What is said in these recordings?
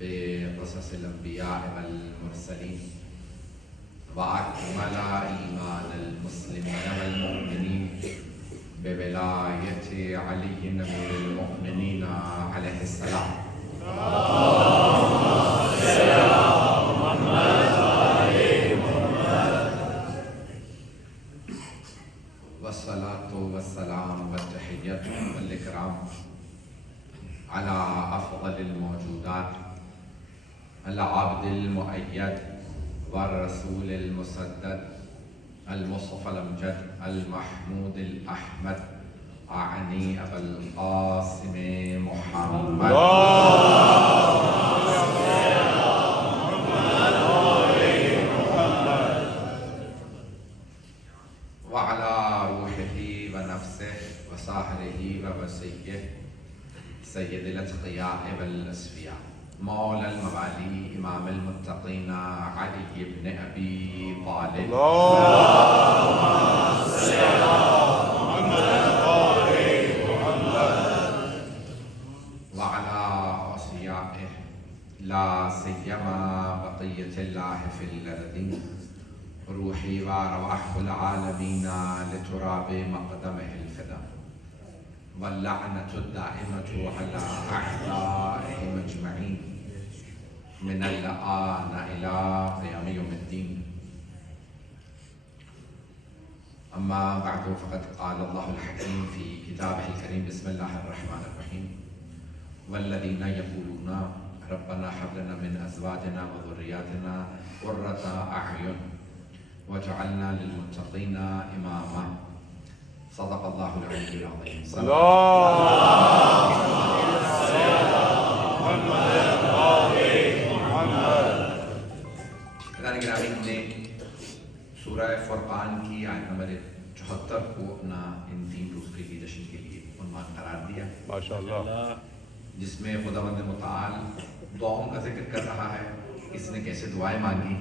بقصص الأنبياء والمرسلين وأكمل إيمان المسلمين والمؤمنين بولاية علي أمير المؤمنين عليه السلام. والصلاة والسلام والتحية والإكرام على أفضل الموجودات العبد المؤيد والرسول المسدد المصطفى الأمجد المحمود الأحمد أعني أبا القاسم محمد وعلى روحه ونفسه وصاهره ووسيه سيد الأتقياء والأسفياء مولى الموالي إمام المتقين علي بن أبي طالب اللهم صل على محمد وعلى أصفيائه لا سيما بقية الله في الأرض روحي وأرواح العالمين لتراب مقدمه الفدا واللعنة الدائمة على أعدائهم أجمعين من الآن إلى قيام يوم الدين. أما بعد فقد قال الله الحكيم في كتابه الكريم بسم الله الرحمن الرحيم والذين يقولون ربنا هب لنا من أزواجنا وذرياتنا قرة أعين وجعلنا للمتقين إماما. صدق الله العلي العظيم. گرامی نے سورہ فرقان کی آیت نمبر 74 کو اپنا ان 3 روز کی جشن کے لیے عنوان قرار دیا ماشاءاللہ، جس میں خداوند متعال دعاؤں کا ذکر کر رہا ہے، کس نے کیسے دعائیں مانگی،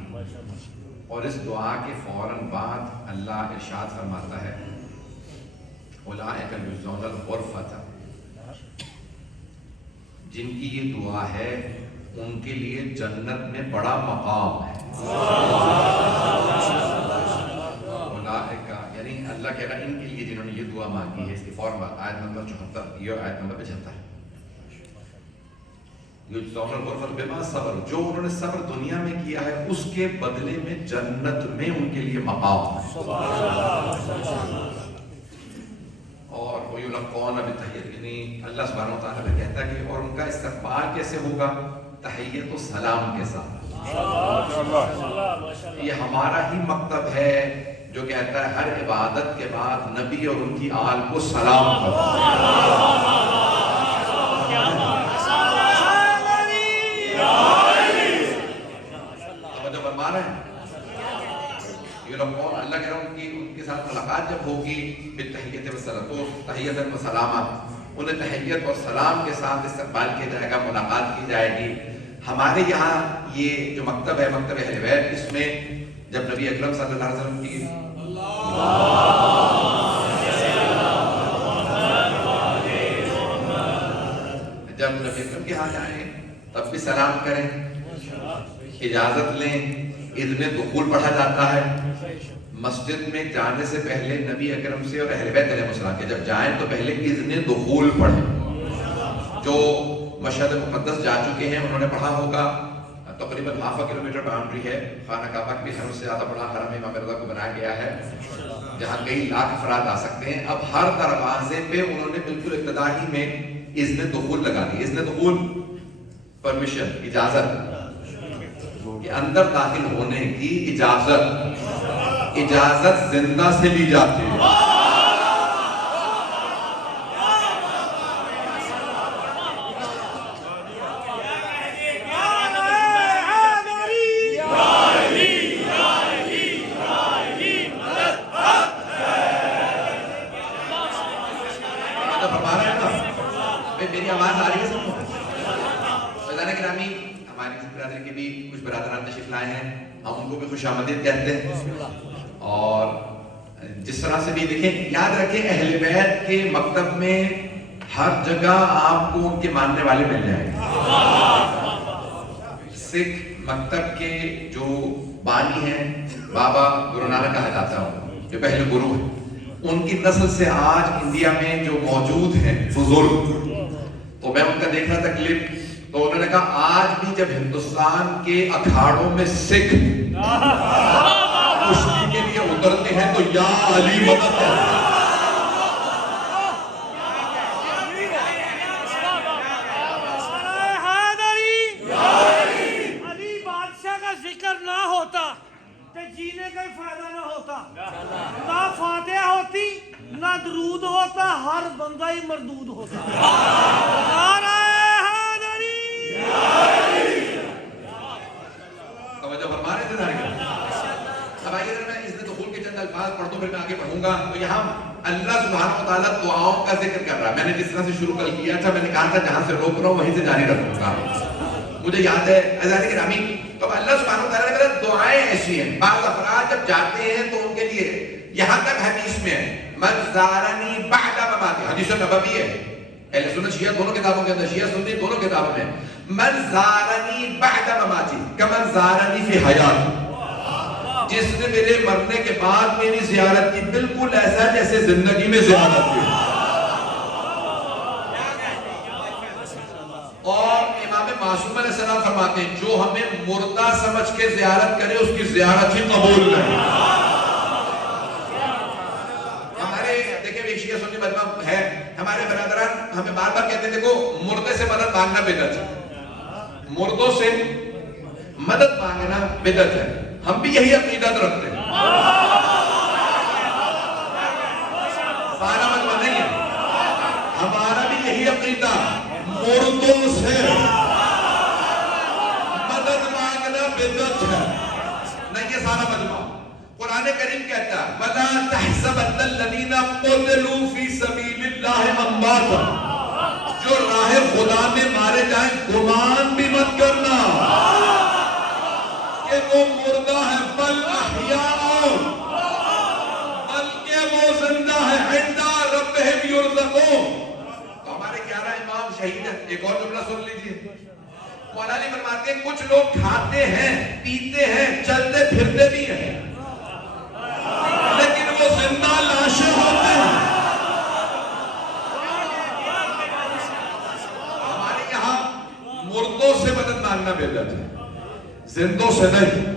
اور اس دعا کے فوراً بعد اللہ ارشاد فرماتا ہے اولئک یجزون الغرفۃ، جن کی یہ دعا ہے ان کے لیے جنت میں بڑا مقام ہے. اولئک یعنی اللہ کہہ رہا ہے ان کے لیے جنہوں نے یہ دعا مانگی ہے. اس کی فوراً بعد آیت نمبر 74 یہ آیت نمبر 75 یجزون الغرفۃ بما صبر، جو انہوں نے صبر دنیا میں کیا ہے اس کے بدلے میں جنت میں ان کے لیے مقام ہے. اور وَيُلَقَّوْنَ بِالتَّحِيَّةِ، یعنی اللہ سبحانہ وتعالیٰ نے کہتا ہے کہ اور ان کا استقبال کیسے ہوگا؟ تحیت و سلام کے ساتھ. یہ ہمارا ہی مکتب ہے جو کہتا ہے ہر عبادت کے بعد نبی اور ان کی آل کو سلام کرو. توجہ فرما رہے ہیں؟ اللہ کہہ رہا ہوں کہ ان کے ساتھ ملاقات جب ہوگی بالتحیت و سلام، تو تحیت و سلامہ، انہیں تحیت اور سلام کے ساتھ استقبال کیا جائے گا، ملاقات کی جائے گی. ہمارے یہاں یہ جو مکتب ہے، مکتب اہل بیت، اس میں جب نبی اکرم صلی اللہ علیہ وسلم کی جب نبی اکرم کے ہاں جائیں تب بھی سلام کریں، اجازت لیں. اذن دخول پڑھا جاتا ہے مسجد میں جانے سے پہلے نبی اکرم سے اور اہل بیت علیہ السلام کے جب جائیں تو پہلے اذن دخول پڑھیں. جو مشہد مقدس جا چکے ہیں انہوں نے پڑھا ہوگا. تقریباً 0.5 کلومیٹر باؤنڈری ہے. خانہ کعبہ کی بھی حرم سے زیادہ بڑا حرم امام رضا کو بنایا گیا ہے جہاں کئی لاکھ افراد آ سکتے ہیں. اب ہر دروازے پہ انہوں نے بالکل ابتدائی میں اذن دخول لگا دی. اذن دخول پرمیشن، اجازت، کہ اندر داخل ہونے کی اجازت زندہ سے لی جاتی ہے. میری آواز آ رہی ہے سب کو؟ فیضان گرامی، ہماری برادری کے بھی کچھ برادران تشریف لائے ہیں، ہم ان کو بھی خوش آمدید کہتے ہیں. اور جس طرح سے بھی دیکھیں، یاد رکھیں اہل بیت کے مکتب میں ہر جگہ آپ کو ان کے ماننے والے مل جائیں گے. سکھ مکتب کے جو بانی ہیں بابا گرو نانک کہا جاتا ہے، جو پہلے گرو ہیں، ان کی نسل سے آج انڈیا میں جو موجود ہیں بزرگ، تو میں ان کا دیکھ رہا تھا کلپ، تو انہوں نے کہا آج بھی جب ہندوستان کے اکھاڑوں میں سکھ کشتی کے لیے اترتے ہیں تو یا علی مدد ہے. جینے کا فائدہ نہ ہوتا، نہ فاتحہ ہوتی، نہ درود ہوتا، ہر بندہ ہی مردود ہوتا. نعرہ حیدری. توجہ فرما رہے تھے. اب آئیے اگر میں اس میں دخول کے چند الفاظ پڑھ دوں پھر میں آگے پڑھوں گا. تو یہاں اللہ سبحانہ و تعالیٰ دعاؤں کا ذکر کر رہا ہے. میں نے جس طرح سے شروع کر کیا تھا، میں نے کہا تھا جہاں سے روک رہا ہوں وہیں سے جاری رکھوں گا. مجھے یاد ہے عزیزان گرامی، تو اللہ سبحانہ وتعالیٰ نے کہا دعائیں ایسی ہیں، بعض افراد جب جاتے ہیں تو ان کے لیے یہاں تک حدیث میں ہے من زارنی بعد مماتی، حدیث نبوی ہے، اہل سنت شیعہ دونوں کتابوں کے اندر، شیعہ سنی دونوں کتابوں میں، من زارنی بعد مماتی کمن زارنی فی حیاتی، جس نے میرے مرنے کے بعد میری زیارت کی بالکل ایسا جیسے زندگی میں زیارت کی. اور امام معصوم علیہ السلام فرماتے ہیں جو ہمیں مردہ سمجھ کے زیارت کرے اس کی زیارت ہی قبول نہیں. ہمارے دیکھیں ایک شیعہ سنی مجمع ہے، ہمارے برادران ہمیں بار بار کہتے ہیں دیکھو مردے سے مدد مانگنا بدعت ہے، مردوں سے مدد مانگنا بدعت ہے. ہم بھی یہی عقیدت رکھتے ہیں، سارا مجمع نہیں ہے، ہمارا بھی یہی عقیدہ مردوں سے مدد مانگنا بدعت ہے. نہیں یہ سارا مجمع. قرآن کریم کہتا ہے وَلَا تَحْسَبَنَّ الَّذِينَ قُتِلُوا فِي سَبِيلِ اللَّهِ أَمْوَاتًا، جو راہ خدا میں مارے جائیں گمان بھی مت کرنا کہ وہ مردہ ہے، بل احیاء، بلکہ وہ زندہ ہے، عند ربہم یرزقون. ہمارے 11 امام شہید ہیں. ایک اور جملہ سن لیجئے. مولا علی فرماتے ہیں کچھ لوگ کھاتے ہیں، پیتے ہیں، چلتے پھرتے بھی ہیں، لیکن وہ زندہ لاشیں ہوتے ہیں. ہمارے یہاں مردوں سے مدد مانگنا بدعت ہے، زندوں سے نہیں.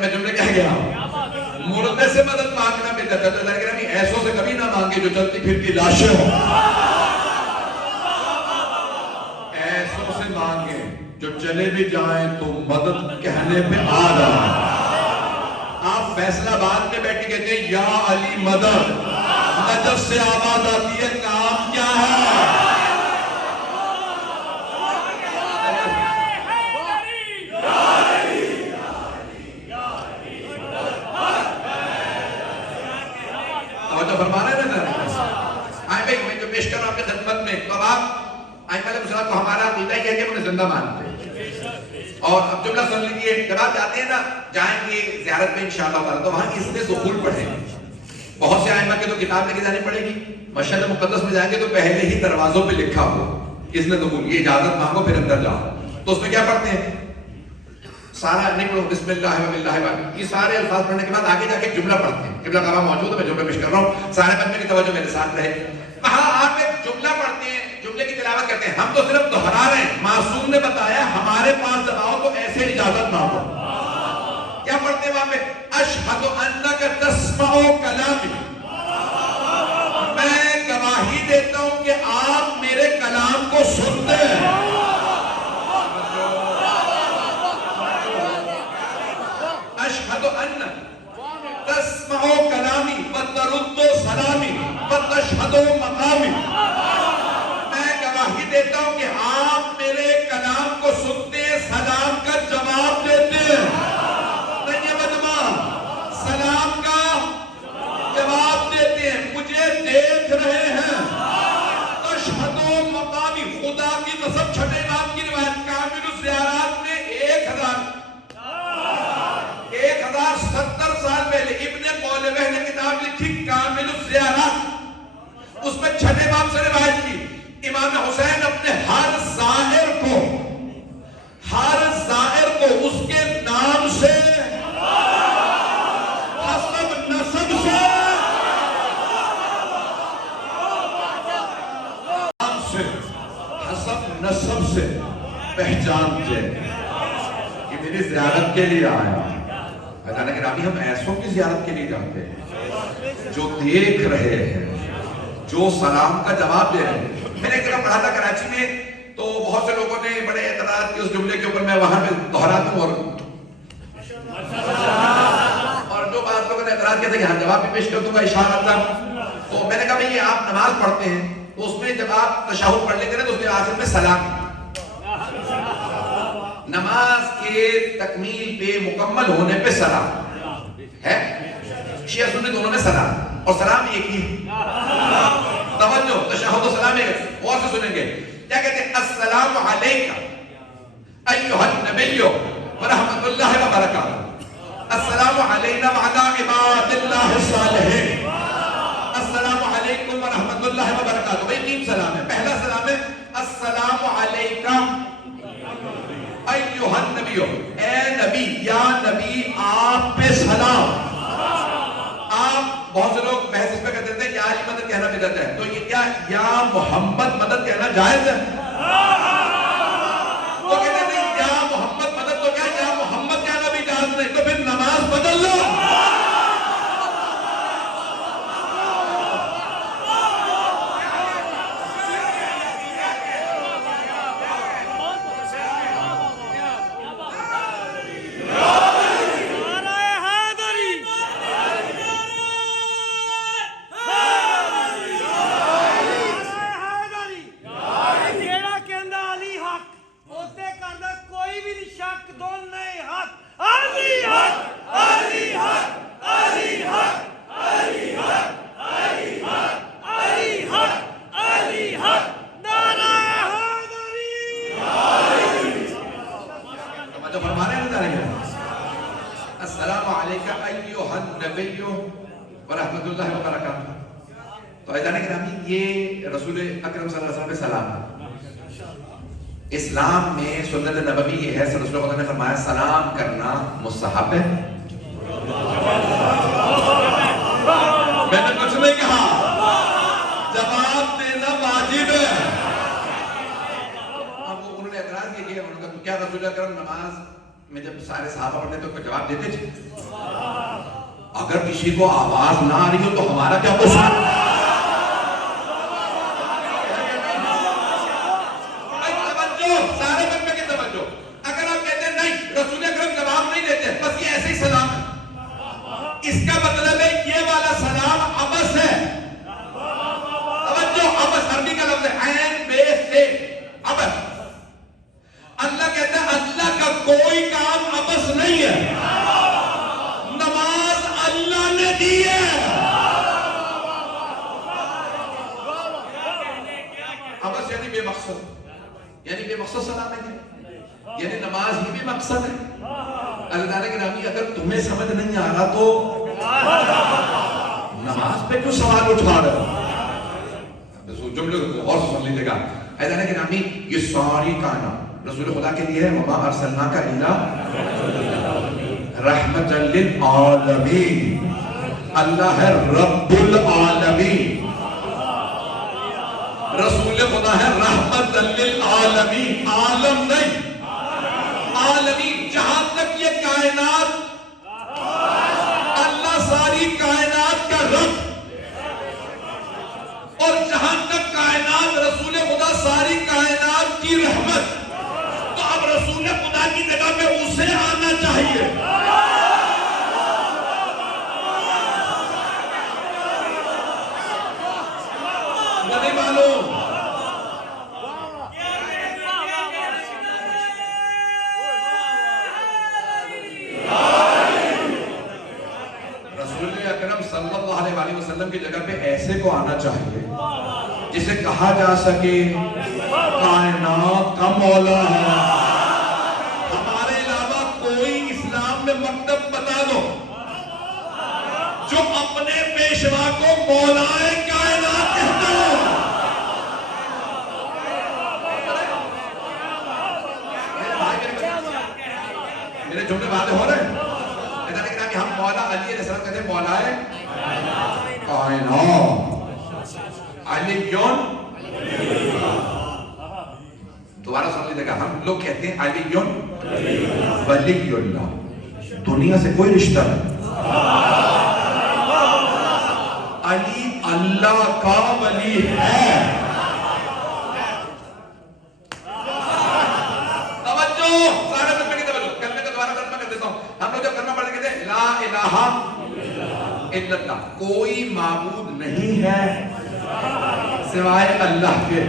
میں جملے کہہ گیا مردے سے مدد مانگنا بدعت ہے. ایسوں سے کبھی نہ مانگے جو چلتی پھرتی لاشیں ہوں، ایسوں سے مانگے جو چلے بھی جائیں تو مدد کہنے پہ آ رہا ہے. آپ فیصلہ آباد میں بیٹھ کے کہتے ہیں یا علی مدد، نجف سے آواز آتی ہے کام کیا ہے؟ فرمانا ہے نا آئے بھائی میں جو پیش کر رہا ہوں آپ کی خدمت میں، تو اب آپ آئمہ علیہ السلام کو ہمارا عقیدہ یہ ہے کہ انہیں زندہ مانتے ہیں. اور اب جملہ سن لیجیے، جب آپ جاتے ہیں نا جائیں گے زیارت میں انشاءاللہ تعالیٰ تو وہاں اس نے دخول پڑھیں. بہت سے آئمہ کی تو کتاب لے کے جانی پڑے گی. مشہد مقدس میں جائیں گے تو پہلے ہی دروازوں پہ لکھا ہو اس نے دخول، یہ اجازت مانگو پھر اندر جاؤ. تو اس میں کیا پڑھتے ہیں؟ سارا نہیں پڑھو بسم اللہ و باللہ و، یہ سارے الفاظ پڑھنے کے بعد آگے جا کے جملہ پڑھتے ہیں. قبلہ کعبہ موجود ہے، میں جملہ پیش کر رہا ہوں، سارے بندے کی توجہ میرے ساتھ رہے. وہاں آپ ایک جملہ پڑھتے ہیں، جملے کی تلاوت کرتے ہیں. ہم تو صرف دہرا رہے ہیں، معصوم نے بتایا ہمارے پاس جب آؤ تو ایسے اجازت نہ ہو. کیا پڑھتے ہیں وہاں پہ؟ اشہد انک تسمع کلامی، میں گواہی دیتا ہوں کہ آپ میرے کلام کو سنتے ہیں. اشہد انک تسمع کلامی وترد سلامی وتشہد مقامی، میں گواہی دیتا ہوں کہ آپ میرے کلام کو سنتے ہیں، سلام کا جواب دیتے ہیں. نہیں یہ مجمع سلام کا جواب دیتے ہیں، مجھے دیکھ رہے ہیں. تشہد مقامی، خدا کی قسم چھٹے امام کی روایت کامل الزیارات میں 1070 سال پہلے ابن قولوہ نے کتاب لکھی کامل الزیارات. اس میں چھٹے باب سے روایت کی امام حسین اپنے ہر زائر کو اس کے نام سے حسب نسب سے پہچانتے کہ میری زیارت کے لیے آیا. حضرت گرامی ہم ایسوں کی زیارت کے لیے جاتے ہیں جو دیکھ رہے ہیں, جو سلام کا جواب دے رہے ہیں. میں نے ایک طرح پڑھا تھا کراچی میں, تو بہت سے لوگوں نے بڑے اعتراض کیے اس جملے کے اوپر, میں وہاں پہ دہرا دوں. اور جو بات لوگوں نے اعتراض کیا تھا کہ ہم جواب بھی پیش کر دوں گا اشارہ تھا. تو میں نے کہا بھئی یہ آپ نماز پڑھتے ہیں تو اس میں جب آپ تشہد پڑھ لیتے ہیں تو اس کے آخر میں سلام, نماز کے تکمیل پہ مکمل ہونے پہ سلام ہے. شیعہ سنی دونوں میں سلام, اور سلام ایک ہی. توجہ, تشہد و سلام ایک. اور سے سنیں گے کیا کہتے ہیں, السلام علیکہ ایھا النبی ورحمۃ اللہ وبرکاتہ, السلام علینا وعلی عباد اللہ الصالحین, السلام علیکم ورحمۃ اللہ وبرکاتہ. بھئی 3 سلام ہے. پہلا سلام ہے السلام علیکہ ایھا النبی, اے نبی, یا نبی آپ پہ سلام. آپ بہت سے لوگ بحث اس پہ کہتے ہیں کہ علی مدد کہنا بدعت ہے, تو یہ کیا یا محمد مدد کہنا جائز ہے؟ تو کہتے ہیں یا محمد مدد, تو کیا یا محمد کہنا بھی جائز نہیں, تو پھر نماز بدل لو. السلام علیکم ایھا النبی ورحمۃ اللہ وبرکاتہ. تو عزیزان گرامی یہ رسول اکرم صلی اللہ علیہ وسلم پہ سلام ہے. اسلام میں سنت نبوی یہ ہے, رسول خدا نے فرمایا سلام کرنا مستحب ہے. میں نے کچھ نہیں کہا, جواب دینا واجب ہے. اب انہوں نے اعتراض کیا, انہوں نے کہا کیا رسول اکرم نماز میں جب سارے صحابہ پڑھتے تو جواب دیتے تھے؟ اگر کسی کو آواز نہ آ رہی ہو تو ہمارا کیا قصور؟ سارے بچے کی توجہ. اگر آپ کہتے ہیں نہیں رسول اکرم جواب نہیں دیتے, بس یہ ایسے ہی سلام ہے, اس کا مطلب ہے یہ والا سلام عبث ہے. توجہ, عبث عربی کا لفظ ہے, عین بے سے عبث. اللہ کہتا ہے اللہ کا کوئی کام عبث نہیں ہے, نماز اللہ نے دی ہے. عبث یعنی بے مقصد, یعنی بے مقصد سلام ہے, یعنی نماز ہی بے مقصد ہے. اللہ تعالیٰ کے نامی اگر تمہیں سمجھ نہیں آ رہا تو نماز پہ کیوں سوال اٹھا رہے ہو؟ جملے کو اور سن لیجیے گا. اللہ تعالیٰ کے نامی یہ ساری کائنات رسول خدا کے لیے ہے, وما ارسلناک الا رحمت للعالمین. اللہ ہے رب العالمین, رسول خدا ہے رحمت للعالمین. عالم نہیں, عالمین. جہاں تک یہ کائنات, اللہ ساری کائنات کا رب, اور جہاں تک کائنات رسول خدا ساری کائنات کی رحمت, تو اب رسول خدا کی جگہ پہ اسے آنا چاہیے. نہیں معلوم رسول اکرم صلی اللہ علیہ وسلم کی جگہ پہ ایسے کو آنا چاہیے جسے کہا جا سکے کائنات کا مولا ہے. ہمارے علاوہ کوئی اسلام میں مکتب بتا دو جو اپنے پیشوا کو مولا کائنات کہتا ہے. میرے جملے واضح ہو رہے ہیں؟ کہ ہم مولا علی علیہ السلام کہتے ہیں مولا ہے کائنات علیون. دوبارہ سن لیجیے گا, ہم لوگ کہتے ہیں علیون ولی اللہ, دنیا سے کوئی رشتہ نہیں. علی اللہ کا ولی ہے. توجہ سارے بچے کی توجہ, کلمے کا دوبارہ ترجمہ کر دیتا ہوں. ہم لوگ جب کلمہ پڑھ کے کہتے ہیں لا الہ الا اللہ, کوئی معبود نہیں ہے سوائے اللہ کے.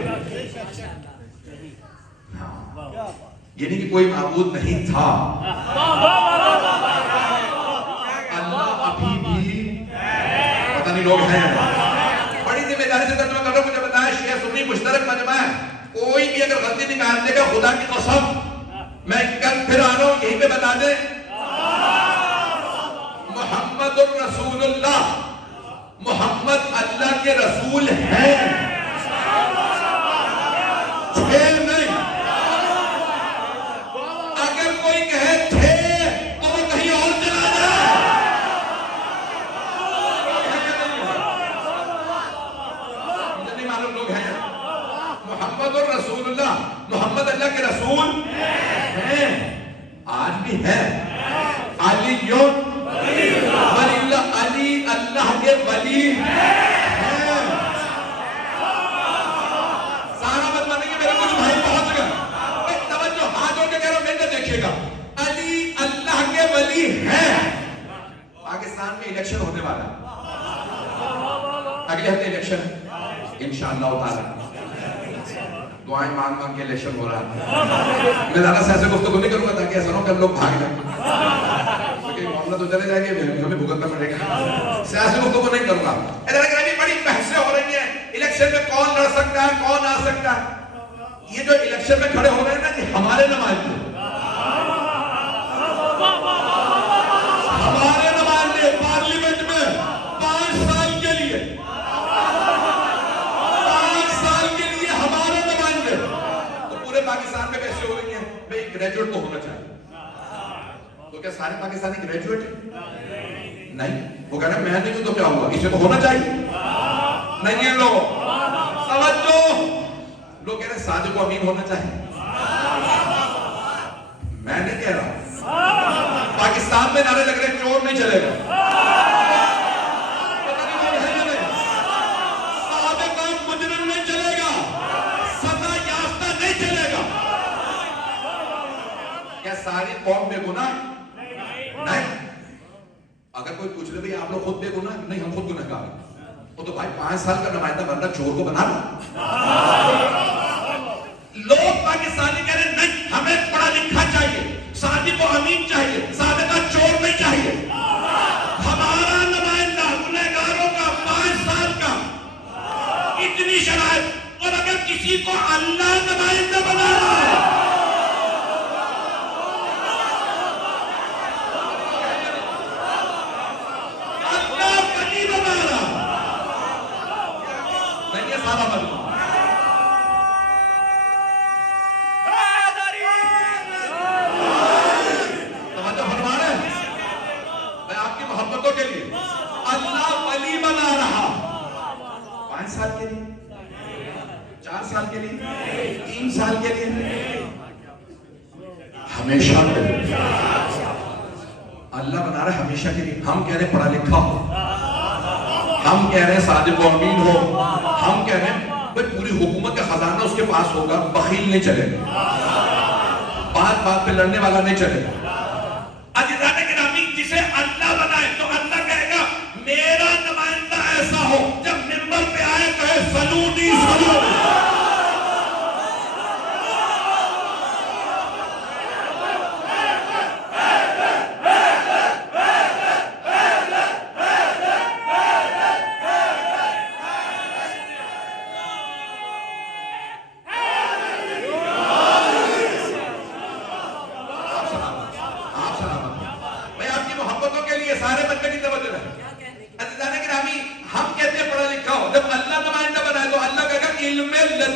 یعنی کہ کوئی معبود نہیں تھا, اللہ ابھی بھی پتہ نہیں لوگ ہیں. بڑی ذمہ داری سے ترجمہ کرو. مجھے بتایا شیعہ سنی مشترک مجمع ہے, کوئی بھی اگر غلطی نکال دے گا خدا کی قسم میں کل پھر آ رہا ہوں یہیں پہ بتا دیں محمد الرسول اللہ, محمد اللہ کے رسول ہیں. اگر کوئی کہے تھے تو وہ کہیں اور چلا جائے. مجھے نہیں معلوم لوگ ہیں. محمد الرسول اللہ, محمد اللہ کے رسول ہیں, آج بھی ہے. علی ولی اللہ, علی اللہ کے ولی ہیں. سارا مت مانیں گے, میرے کچھ بھائی پہنچ گئے. توجہ, ہاتھ جوڑ کے کہہ رہا ہوں, میں دیکھیے گا, علی اللہ کے ولی ہیں. پاکستان میں الیکشن ہونے والا ہے, اگلے ہفتے الیکشن انشاءاللہ تعالی. دعائیں مانگ مانگ کے الیکشن ہو رہا ہے. میں زیادہ سے گفتگو نہیں کروں گا تاکہ ایسا نہ ہو کہ لوگ بھاگ جائیں, کیونکہ معاملہ تو چلے جائے گے, ہمیں بھگتنا پڑے گا. سیاسی گفتگو نہیں کروں گا. بڑی بحثیں ہو رہی ہیں الیکشن میں کون لڑ سکتا ہے, کون آ سکتا ہے. یہ جو الیکشن میں کھڑے ہو رہے ہیں نا, یہ ہمارے نمائندے, ہمارے نمائندے پارلیمنٹ میں 5 سال کے لیے, 5 سال کے لیے ہمارے نمائندے. تو پورے پاکستان میں کیسے ہو رہی ہیں؟ بھئی گریجویٹ تو ہونا چاہیے. تو کیا سارے پاکستانی گریجویٹ ہیں؟ نہیں. وہ کہہ رہے ہیں میں نہیں ہوں تو کیا ہوا, اسے تو ہونا چاہیے. نہیں ہے لوگ, توجہ, لوگ کہہ رہے ہیں صادق و امین ہونا چاہیے. میں نہیں کہہ رہا. پاکستان میں نعرے لگ رہے چور نہیں چلے گا, صادق و مجرم نہیں چلے گا, سزا یافتہ نہیں چلے گا. کیا ساری قوم بے گناہ؟ نہیں. اگر کوئی پوچھ لے بھئی آپ لوگ خود بے گناہ, نہیں ہم خود گنہگار ہیں. وہ تو بھائی 5 سال کا نمائندہ بندہ چور کو بنا رہا. لوگ پاکستانی کہہ رہے نہیں, ہمیں پڑھا لکھا چاہیے, صادق و امین چاہیے, صادقہ چور نہیں چاہیے. ہمارا نمائندہ گنہگاروں کا 5 سال کا, اتنی شرائط. اور اگر کسی کو اللہ نمائندہ بنا رہا ہے, کے لیے اللہ ولی بنا رہا. 5 سال کے لیے, 4 سال کے لیے, 3 سال کے لیے, ہمیشہ کے لیے اللہ بنا رہا ہے. ہمیشہ کے لیے. ہم کہہ رہے پڑھا لکھا ہو, ہم کہہ رہے صادق و امین ہو, ہم کہہ رہے ہیں پوری حکومت کا خزانہ اس کے پاس ہوگا, بخیل نہیں چلے گا, بات بات پہ لڑنے والا نہیں چلے گا. جسے اللہ بنائے تو اللہ کہے گا میرا نمائندہ ایسا ہو جب ممبر پہ آئے کہے سلونی سلونی.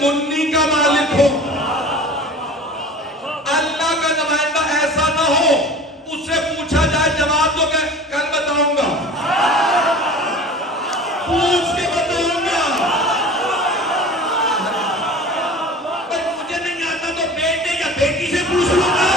لدنی کا مالک ہو. اللہ کا نمائندہ ایسا نہ ہو سے پوچھا جائے جواب دو کہ کل بتاؤں گا، پوچھ کے بتاؤں گا، مجھے نہیں آتا تو بیٹے یا بیٹی سے پوچھ لوں گا۔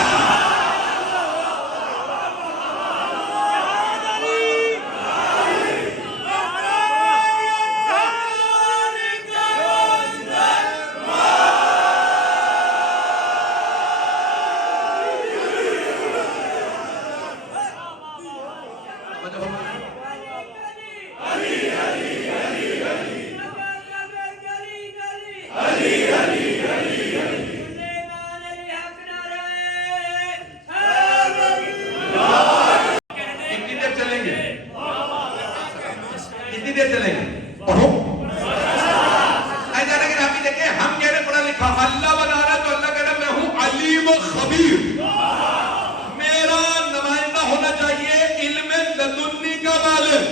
کتنی دیر چلیں گے؟ پڑھو۔ دیکھیں ہم کہہ رہے پڑھا لکھا، اللہ بنا رہا تو اللہ کہہ رہا میں ہوں علیم و خبیر، میرا نمائندہ ہونا چاہیے علم لدنی کا مالک،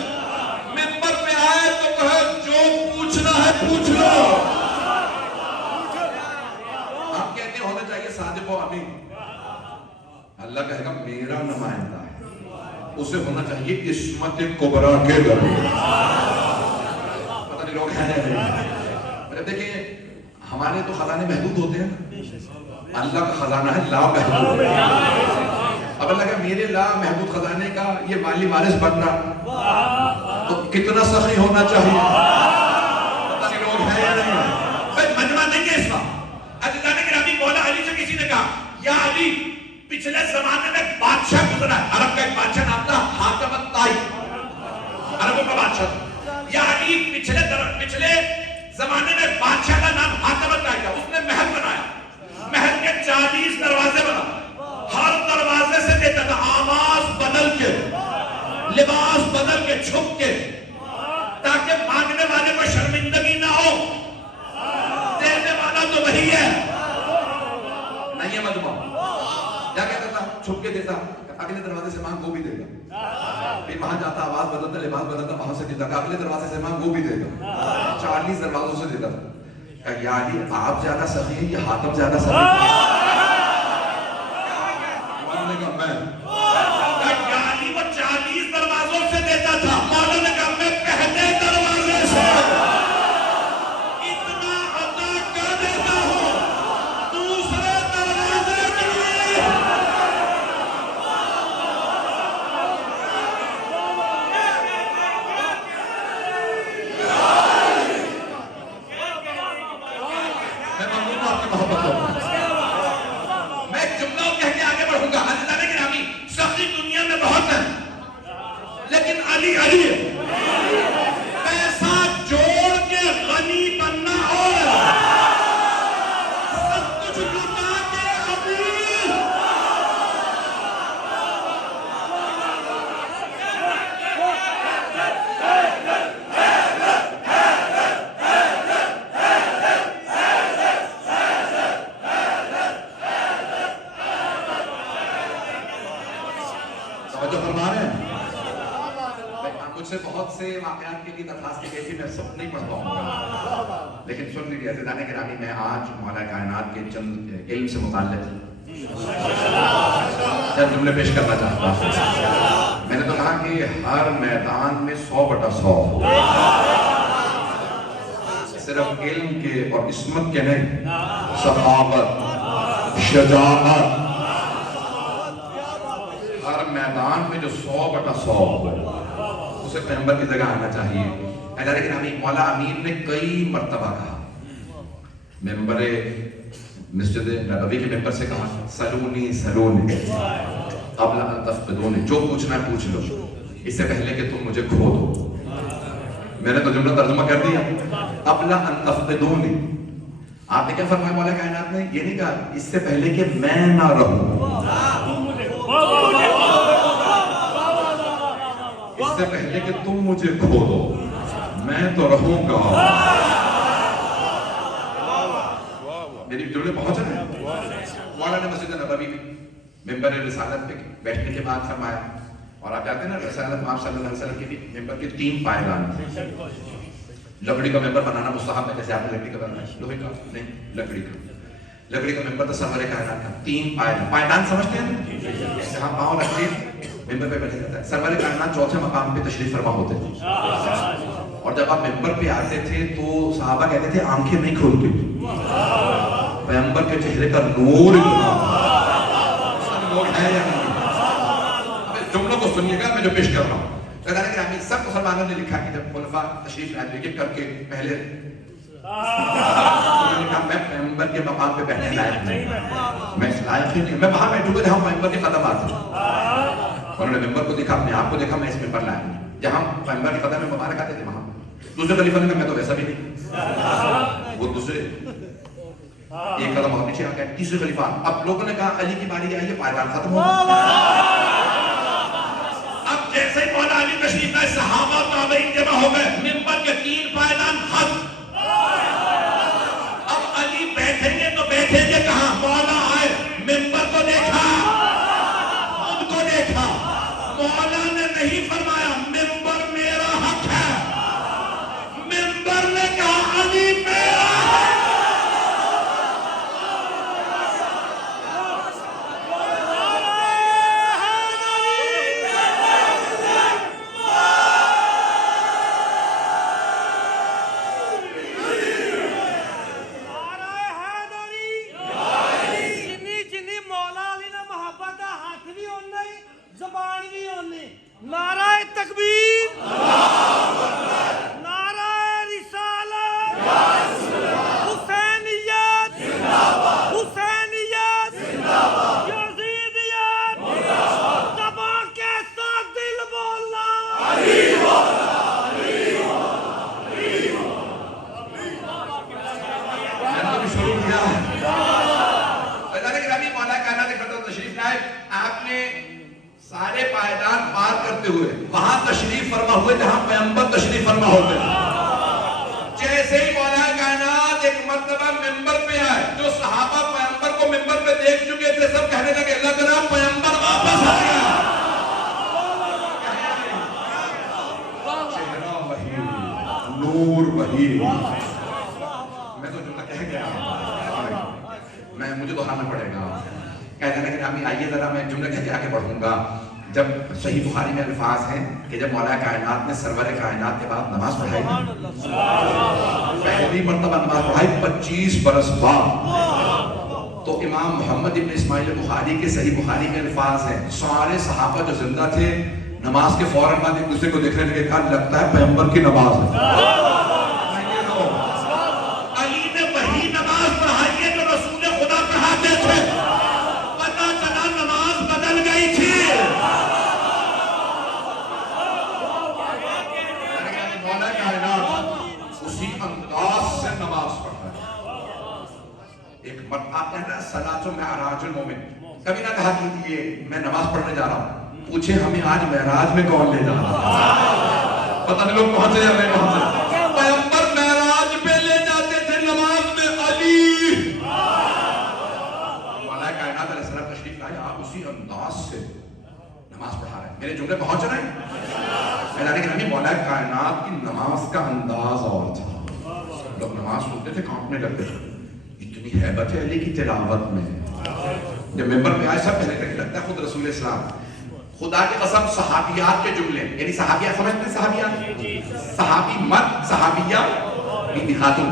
ممبر پہ آئے تو کہے جو پوچھنا ہے پوچھ لو۔ ہم کہتے ہیں ہونا چاہیے صادق و امین، اللہ کہے گا میرا نمائندہ ہے، اسے ہونا چاہیے عصمت کبریٰ کے درمیان۔ پتہ نہیں لوگ ہیں دیکھیں ہمارے تو خزانے محدود ہوتے ہیں، اللہ کا خزانہ ہے لا محدود۔ اب اللہ کہ میرے لا محدود خزانے کا یہ مالی وارث بن رہا تو کتنا سخی ہونا چاہیے۔ پتہ نہیں لوگ ہیں یا نہیں، مجمع نہیں ہے اس وقت۔ عزیزان گرامی مولا علی سے کسی نے کہا یا علی پچھلے زمانے میں بادشاہ گزرا ہے، عرب کا ایک بادشاہ نام تھا حاتم الطائی، عربوں کا بادشاہ، یا علی پچھلے زمانے میں بادشاہ کا نام حاتم الطائی تھا، اس نے محل بنایا، محل کے 40 دروازے بنا، ہر دروازے سے دیتا تھا آواز بدل کے، لباس بدل کے، چھپ کے، تاکہ مانگنے والے کو شرمندگی نہ ہو، دینے والا تو وہی ہے، نہیں ہے مجمع۔ کیا کہتا تھا؟ چھپ کے دیتا، اگلے دروازے سے مانگ وہ بھی دے گا، پھر وہاں جاتا آواز بدلتا، لباس بدلتا، وہاں سے دیتا، اگلے دروازے سے مانگ وہ بھی دے گا، 40 دروازوں سے دیتا تھا۔ یا علی آپ زیادہ سخی ہیں یا حاتم زیادہ سخی ہیں؟ مولا نے کہا میں، یا علی وہ 40 دروازوں سے دیتا تھا، مولا نے کہا میں پہلے دروازے سے اتنا عطا کر دیتا ہوں، دوسرے دروازے کی میں ایک جملہ کہہ کے آگے بڑھوں گا۔ عزیزان گرامی سخی دنیا میں بہت ہے لیکن علی علی ہے، پیسہ جوڑ کے غنی بننا اور سب کچھ لٹا کے امیر۔ توجہ فرما رہے ہیں؟ مجھ سے بہت سے واقعات کے لیے درخواست کی گئی تھی، میں سب نہیں پڑھ پاؤں گا، لیکن سن لیجیے عزیزان گرامی، میں آج مولا کائنات کے چند علم سے متعلق چند جملے پیش کرنا چاہتا ہوں۔ میں نے تو کہا کہ ہر میدان میں 100/100 صرف علم کے اور عصمت کے نہیں، سخاوت، شجاعت، ہر میدان میں جو 100/100 ہو اسے پیغمبر کی جگہ آنا چاہیے۔ لیکن ہمیں مولا امین نے کئی مرتبہ کہا، ممبر مسجد نبوی کے ممبر سے کہا سلونی سلونی قبل ان تفقدونی، جو پوچھنا ہے پوچھ لو اس سے پہلے کہ تم مجھے کھو دو۔ میں نے تو جملہ ترجمہ کر دیا، قبل ان تفقدونی۔ آپ نے کیا فرمایا مولا کائنات نے؟ یہ نہیں کہا اس سے پہلے کہ میں نہ رہوں، اس سے پہلے کہ تم مجھے کھو دو میں تو رہوں گا۔ میری جملے پہنچ رہے ہیں؟ مولا نے مسجد نبوی میں ممبر رسالت پہ بیٹھنے کے بعد فرمایا، اور آپ جانتے ہیں نا رسالت آپ صلی اللہ علیہ وسلم کے ممبر کے 3 پائدان تھے۔ لکڑی کا ممبر بنانا مستحب ہے، جیسے آپ نے لکڑی کا بنانا ہے، لوہے کا نہیں، لکڑی کا ممبر تو سرور کائنات کا 3 پائدان۔ پائدان سمجھتے ہیں؟ جہاں پاؤں رکھتے ہیں ممبر پہ بیٹھا جاتا ہے. سرور کائنات چوتھے مقام پہ تشریف فرما ہوتے تھے, اور جب آپ ممبر پہ آتے تھے تو صحابہ کہتے تھے آنکھیں نہیں کھلتی, پیغمبر کے چہرے کا نور اتنا نور ہے یا نہیں. جملوں کو سنیے گا میں جو پیش کر رہا ہوں. سب مسلمانوں نے لکھا کہ جب خلفاء تشریف لائے ایک ایک کر کے پہلے میں پیغمبر کے مقام پہ بیٹھنے لائق نہیں, میں اس لائق ہی نہیں, میں وہاں بیٹھوں گا جہاں پیغمبر کے قدم آتے ہیں. انہوں نے ممبر کو دیکھا, اپنے آپ کو دیکھا, میں اس ممبر لائق ہوں جہاں پیغمبر کے قدم میں مبارک آتے تھے وہاں. دوسرے خلیفہ نے کہا میں تو ویسا بھی نہیں, وہ دوسرے ایک قدم اور نیچے آ گئے. تیسرے خلیفہ, اب لوگوں نے کہا علی کی باری آئی ہے, پائیدان ختم ہو گیا. اب جیسے ہی مولا علی تشریف لائے صحابہ تابعین جمع ہو گئے, ممبر کے 3 پائیدان ختم. اب علی بیٹھیں گے تو بیٹھیں گے کہاں؟ مولا آئے, ممبر کو دیکھا, ان کو دیکھا, مولا نے نہیں فرمایا ممبر میرا حق ہے, ممبر نے کہا علی میرا ہے. زبان بھی ہونے. نعرہ تکبیر, نعرہ رسالت, حسینیت, حسینیت, یزیدیت, زبان کے ساتھ دل بولنا. شروع کیا مولا کائنات تشریف لائے, آپ نے سارے پائیدان پار کرتے ہوئے وہاں تشریف فرما ہوئے جہاں پیغمبر تشریف فرما ہوتے ہیں. جیسے ہی مولا کائنات ایک مرتبہ ممبر پہ آئے, جو صحابہ پیغمبر کو ممبر پہ دیکھ چکے تھے سب کہنے لگے لگ رہا پیغمبر واپس آ گیا. چہرہ وہی, نور وہی. میں تو جملہ کہہ گیا, مجھے دہرانا پڑے گا. کہتے ہیں کہ آئیے ذرا میں جملہ کہہ کے آگے بڑھوں گا. جب صحیح بخاری میں الفاظ ہیں کہ جب مولا کائنات نے سرور کائنات کے بعد نماز پڑھائی, پہلی مرتبہ نماز پڑھائی 25 برس بعد, تو امام محمد ابن اسماعیل بخاری کے صحیح بخاری میں الفاظ ہیں سارے صحابہ جو زندہ تھے نماز کے فوراً بعد ایک دوسرے کو دیکھنے لگے, کہا لگتا ہے پیغمبر کی نماز ہے. علی نے وہی نماز پڑھائی ہے جو رسول خدا پڑھاتے تھے, پتہ چلا نماز بدل گئی تھی. مولا کائنات اسی انداز سے نماز پڑھا ہے. ایک مرتبہ آپ کہنا صلاۃ معراج المومن, کبھی نہ کہا کہ میں نماز پڑھنے جا رہا ہوں, پوچھے ہمیں آج معراج میں کون لے جا رہا ہے. پتہ نہیں لوگ پہنچے یا نہیں پہنچے. پیغمبر معراج پہ لے جاتے تھے, نماز میں علی. مولا کائنات علیہ السلام تشریف لائے, آپ اسی انداز سے نماز پڑھا رہے ہیں. میرے جملے پہنچ رہے ہیں. مولا کائنات کی نماز کا انداز اور تھا. لوگ نماز سنتے تھے کانپنے لگتے تھے, اتنی ہیبت ہے علی کی تلاوت میں. جب ممبر پہ آئے سب پہلے تک لگتا ہے خود رسول اسلام. خدا کی قسم صحابیات کے جملے, یعنی صحابیات سمجھتے ہیں, صحابیات صحابی مرد, صحابیہ بی بی خاتون,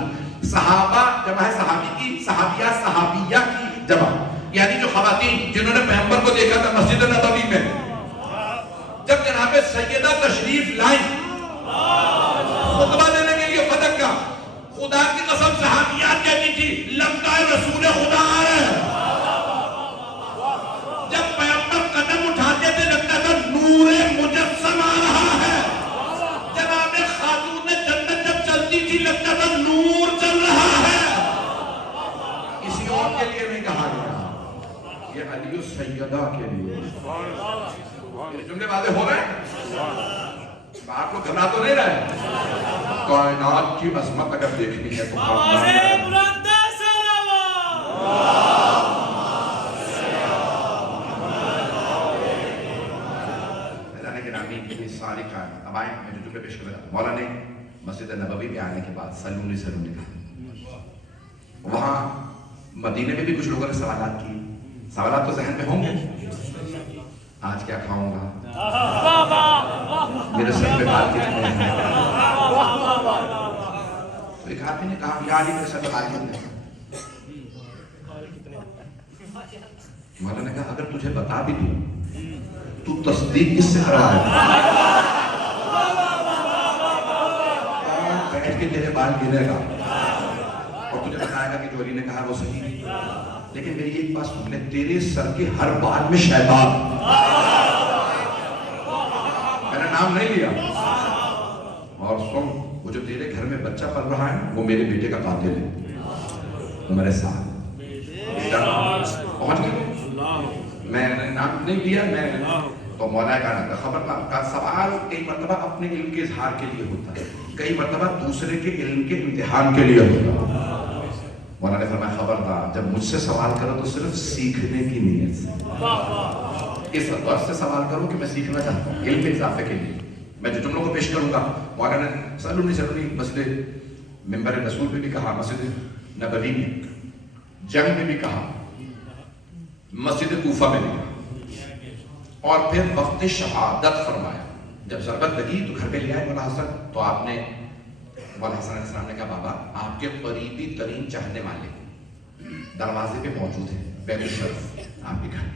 صحابہ جمع ہے صحابی کی, صحابیات صحابیہ کی جمع, یعنی جو خواتین جنہوں نے پیغمبر کو دیکھا تھا مسجد نبوی میں. جب جناب سیدہ تشریف لائیں خطبہ دینے کے لیے فتح کا, خدا کی قسم صحابیات کہتی تھی لگتا ہے رسول خدا آ رہے ہیں. جب پیغمبر قدم اٹھاتے تھے لگتا تھا نور مجسم آ رہا ہے. جناب خاتون جنت جب چلتی تھی لگتا تھا نور چل رہا ہے. کسی اور کے لیے نہیں کہا گیا, یہ علی السیدہ کے لیے. جملے واضح ہو رہے ہیں, آپ لوگ گھبرا تو نہیں رہے. کائنات کی عظمت اگر دیکھنی ہے تو ساری کائنات. اب آئیں میں جو جملے پیش کر رہا ہوں, مولا نے مسجد نبوی پہ آنے کے بعد سلونی سلونی کہا. وہاں مدینے میں بھی کچھ لوگوں نے سوالات کی. سوالات تو ذہن میں ہوں گے, آج کیا کھاؤں گا, میرے سر پہ بال کتنے ہیں؟ تو ایک آدمی نے کہا یا علی میرے سر پہ بال کتنے ہیں؟ مولا نے کہا اگر تجھے بتا بھی دوں تو تصدیق کس سے کروائے گا؟ بیٹھ کے تیرے بال گنے گا اور تجھے بتائے گا کہ جو علی نے کہا وہ صحیح ہے. لیکن میری ایک بات سن لے, تیرے سر کے ہر بال میں شیطان, میں نے نام نہیں لیا, اور سن وہ جو تیرے گھر میں بچہ پل رہا ہے وہ میرے بیٹے کا قاتل ہے, وہ میرے ساتھ پہنچ گئے. میں نے نام نہیں لیا, میں تو مولا کا خبر کا سوال کئی مرتبہ اپنے علم کے اظہار کے لیے ہوتا ہے, کئی مرتبہ دوسرے کے علم کے امتحان کے لیے ہوتا ہے. مولا نے فرمایا خبردار جب مجھ سے سوال کرو تو صرف سیکھنے کی نیت سے, اس اعتبار سے سوال کرو کہ میں سیکھنا چاہتا ہوں, علم کے اضافے کے لیے. میں جو جملوں کو پیش کروں گا, مولا نے سلونی مسجد منبر رسول پہ بھی کہا, مسجد نبوی میں, جنگ میں بھی کہا, مسجد کوفہ میں بھی کہا, اور پھر وقت شہادت فرمایا. جب ضربت لگی تو گھر پہ لے آئے مولا حسن, تو آپ نے مولا حسن علیہ السلام نے کہا بابا آپ کے قریبی ترین چاہنے والے دروازے پہ موجود ہیں, بیت الشرف آپ کے گھر,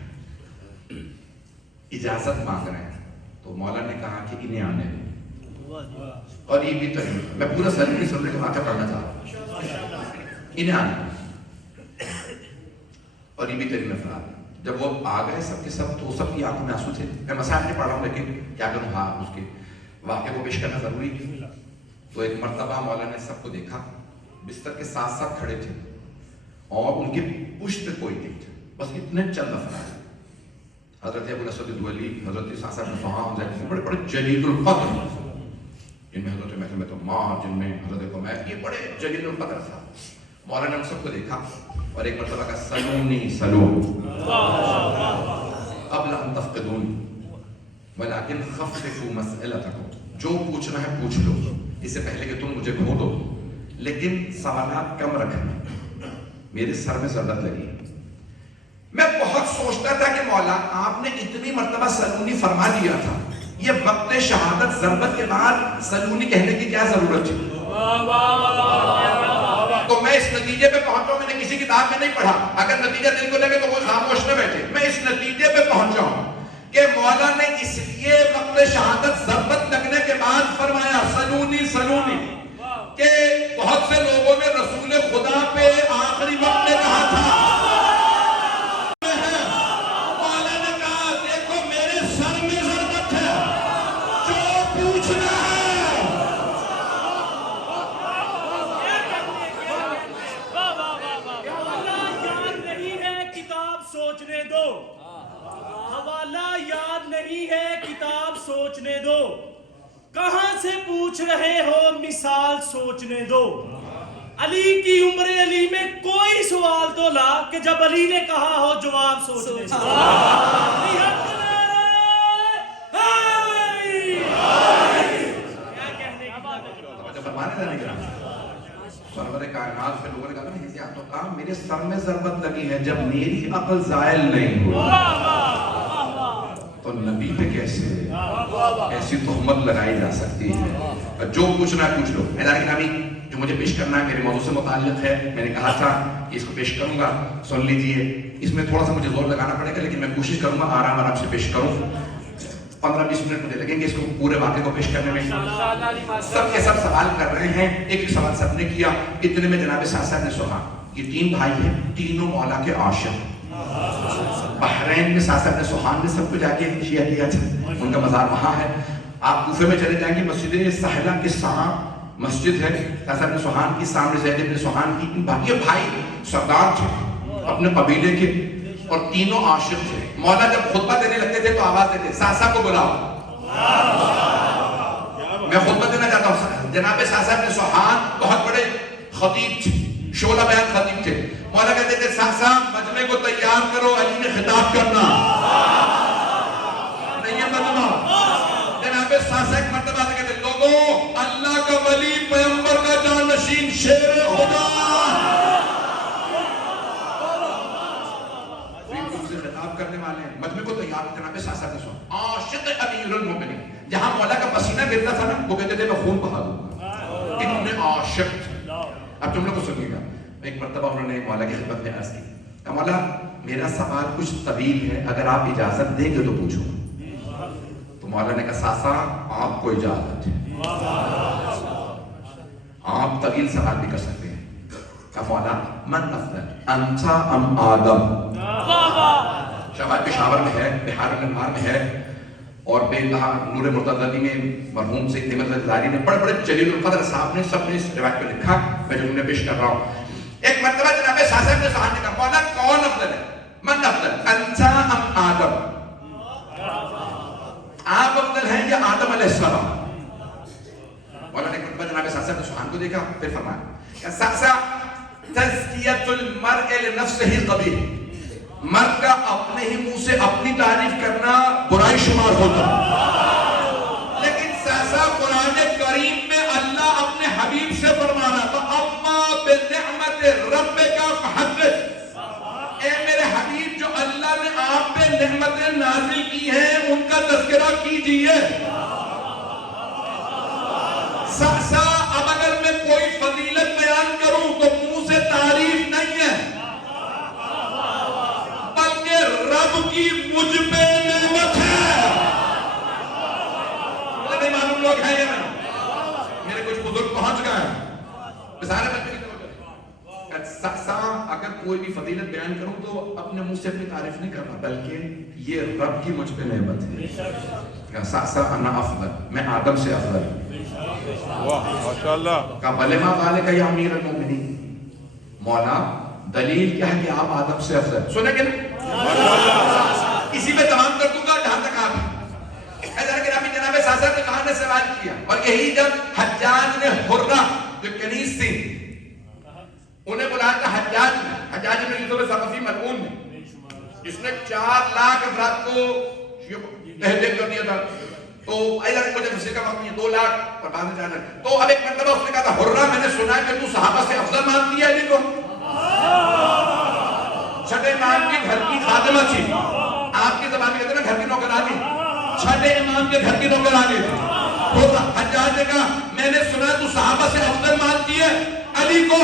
اجازت مانگ رہے ہیں. تو مولا نے کہا کہ انہیں آنے دو. قریبی ترین, میں پورا سلمی سننے کا واقعہ پڑھنا چاہ رہا ہوں, انہیں آنے دو. قریبی ترین افراد جب وہ آ گئے سب کے سب, تو سب کی آنکھوں میں آنسو تھے. میں مسائل نہیں پڑھ رہا ہوں لیکن کیا کروں, ہاں اس کے واقعے کو پیش کرنا ضروری تھی. تو ایک مرتبہ مولا نے سب کو دیکھا, بستر کے ساتھ ساتھ کھڑے تھے اور ان کے پشت پہ کوئی نہیں تھے, بس اتنے چند افراد. حضرت ابو الاسود الدؤلی, حضرت سعد بن معاذ, بڑے بڑے جلیل القدر, جن میں حضرت محمد عمار, جن میں حضرت عمیر, یہ بڑے جلیل القدر تھا. مولا نے ہم سب کو دیکھا اور ایک مرتبہ کہا سلونی سلون قبل ان تفقدون ولكن خففوا مسئلتكم, جو پوچھنا ہے پوچھ لو اس سے پہلے کہ تم مجھے کھو دو, لیکن سوالات کم رکھنا. میرے سر میں ضربت لگی, میں بہت سوچتا تھا کہ مولا آپ نے اتنی مرتبہ سلونی فرما دیا تھا, یہ وقت شہادت ضربت کے بعد سلونی کہنے کی کیا ضرورت تھی؟ تو میں اس نتیجے پہ پہنچا ہوں, میں نے کسی کتاب میں نہیں پڑھا, اگر نتیجہ دل کو لگے تو کوئی خاموش نہ بیٹھے. میں اس نتیجے پہ پہنچا ہوں کہ مولا نے اس لیے وقت شہادت ضربت لگنے کے بعد فرمایا سلونی سلونی, کہ بہت سے لوگوں نے رسول خدا پہ آخری وقت میں کہا تھا, مولا نے کہا دیکھو میرے سر میں ضربت ہے, جو پوچھنا ہے. سوچنے دو, حوالہ یاد نہیں ہے کتاب سوچنے دو, کہاں سے پوچھ رہے ہو مثال سوچنے دو. علی کی عمر علی میں کوئی سوال تو لا کہ جب علی نے کہا ہو جواب سوچنے دو. سرور کائنات پہ لوگوں نے کہا نا تو کہا میرے سر میں ضربت لگی ہے جب میری عقل زائل نہیں ہوئی, تو نبی پہ کیسے ایسی تہمت لگائی جا سکتی ہے؟ جو پوچھنا ہے پوچھ لو. اعلان نبی جو مجھے پیش کرنا ہے میرے موضوع سے متعلق ہے, میں نے کہا تھا کہ اس کو پیش کروں گا, سن لیجئے. اس میں تھوڑا سا مجھے زور لگانا پڑے گا لیکن میں کوشش کروں گا آرام آرام سے پیش کروں. 15-20 منٹ مجھے لگیں گے اس کو پورے واقعے کو پیش کرنے میں. سب کے سب سوال کر رہے ہیں, ایک سوال سب نے کیا. اتنے میں جناب صاحب نے سنا, یہ 3 بھائی ہیں, تینوں مولا کے عاشق. بحرین میں صاحب نے سبحان نے سب کو جا کے شیعہ کیا تھا, ان کا مزار وہاں ہے. آپ کوفے میں چلے جائیں گے, مسجد سہلہ کے سامنے مسجد ہے, صاحب نے سبحان کی سامنے زید بن سبحان کی. یہ بھائی سردار تھے اپنے قبیلے کے اور تینوں عاشق تھے. مولا جب خطبہ دینے لگتے تھے تو آواز دیتے ساسا کو بلاؤ, میں خطبہ دینا چاہتا ہوں. جناب صاحب نے سبحان بہت بڑے خطیب تھے, شعلہ بیان خطیب تھے. مولا کہتے تھے ساسا مجمع کو تیار کرو, علی نے خطاب کرنا. نہیں یہ مجمع. جناب ساسا ایک مرتبہ سے کہتے لوگوں اللہ کا ولی پیغمبر کا جانشین شیر خدا خطاب کرنے والے ہیں, مجمع کو تیار. جناب صاحب نے سنا عاشق پسینہ گرتا تھا نا وہ کہتے تھے میں خون بہا دوں گا، اتنے عاشق تھے. اب تم لوگ کو سنیے گا. ایک مرتبہ انہوں نے مولا کی خدمت میں عرض کی کہ مولا میرا سوال کچھ طویل ہے، اگر آپ اجازت دیں گے تو پوچھوں. تو مولا نے کہا ساسا آپ کو اجازت ہے، آپ طویل سوال بھی کر سکتے ہیں. کہا مولا من افضل انت ام آدم؟ شمال پشاور میں ہے، بہار الانوار میں ہے، اور بے انتہا نور مرتضوی میں مرحوم سید احمد الزاری نے بڑے بڑے جلیل القدر صاحب نے سب نے اس روایت کو لکھا. میں جو انہیں پیش کر رہا ہوں. ایک مرتبہ جناب ساسا ابن سعد نے کہا مولا کون افضل ہے؟ من افضل انت ام آدم؟ آپ افضل ہیں یا آدم علیہ السلام؟ مولا نے ایک مرتبہ جناب ساسا ابن سعد کو دیکھا پھر فرمایا کہ ساسا تزکیۃ المرء لنفسہ قبیح، مرد کا اپنے ہی منہ سے اپنی تعریف کرنا برائی شمار ہوتا، لیکن ساسا قرآن کریم میں اللہ اپنے حبیب سے فرمانا تھا اما بنعمت ربک فحدث، اے میرے حبیب جو اللہ نے آپ پہ نعمتیں نازل کی ہیں ان کا تذکرہ کیجئے. ساسا اب اگر میں کوئی فضیلت بیان کروں تو منہ سے تعریف نہیں ہے، رب کی مجھ پہ نعمت ہے. نہیں معلوم لوگ ہیں یا نہیں؟ میرے کچھ بزرگ پہنچ گئے ہیں سارے بچے کی سا اگر کوئی بھی فضیلت بیان کروں تو اپنے منہ سے اپنی تعریف نہیں کرنا بلکہ یہ رب کی مجھ پہ نعمت ہے. سا انا افضل، میں آدم سے افضل. واہ ماشاءاللہ. کہا بلے ما ذالک یا امیر المومنین، مولا دلیل کیا ہے کہ آپ آدم سے افضل؟ سنیں گے نا اسی میں تمام کر دوں گا جہاں تک آپ جناب ساسا نے کہاں نے سوال کیا. اور یہی جب حجاج نے حرہ جو کنیز تھی انہیں بلایا تھا حجاج نے یوسف ثقفی ملعون نے، جس نے 4 لاکھ افراد کو تحریک کر دیا تھا. تو ایسا مجھے تفسیر کا وقت نہیں ہے، 2 لاکھ اور بعد میں جانا. تو اب ایک مرتبہ اس نے کہا تھا حرہ میں نے سنا ہے کہ تو صحابہ سے افضل مانتی ہے علی کو. چھٹے امام کے گھر کی خادمہ تھی، آپ کی زبان میں کہتے ہیں نا گھر کی نوکرانی، چھٹے امام کے گھر کی نوکرانی تھی. تو حجاج نے کہا میں نے سنا تو صحابہ سے افضل مانتی ہے علی کو.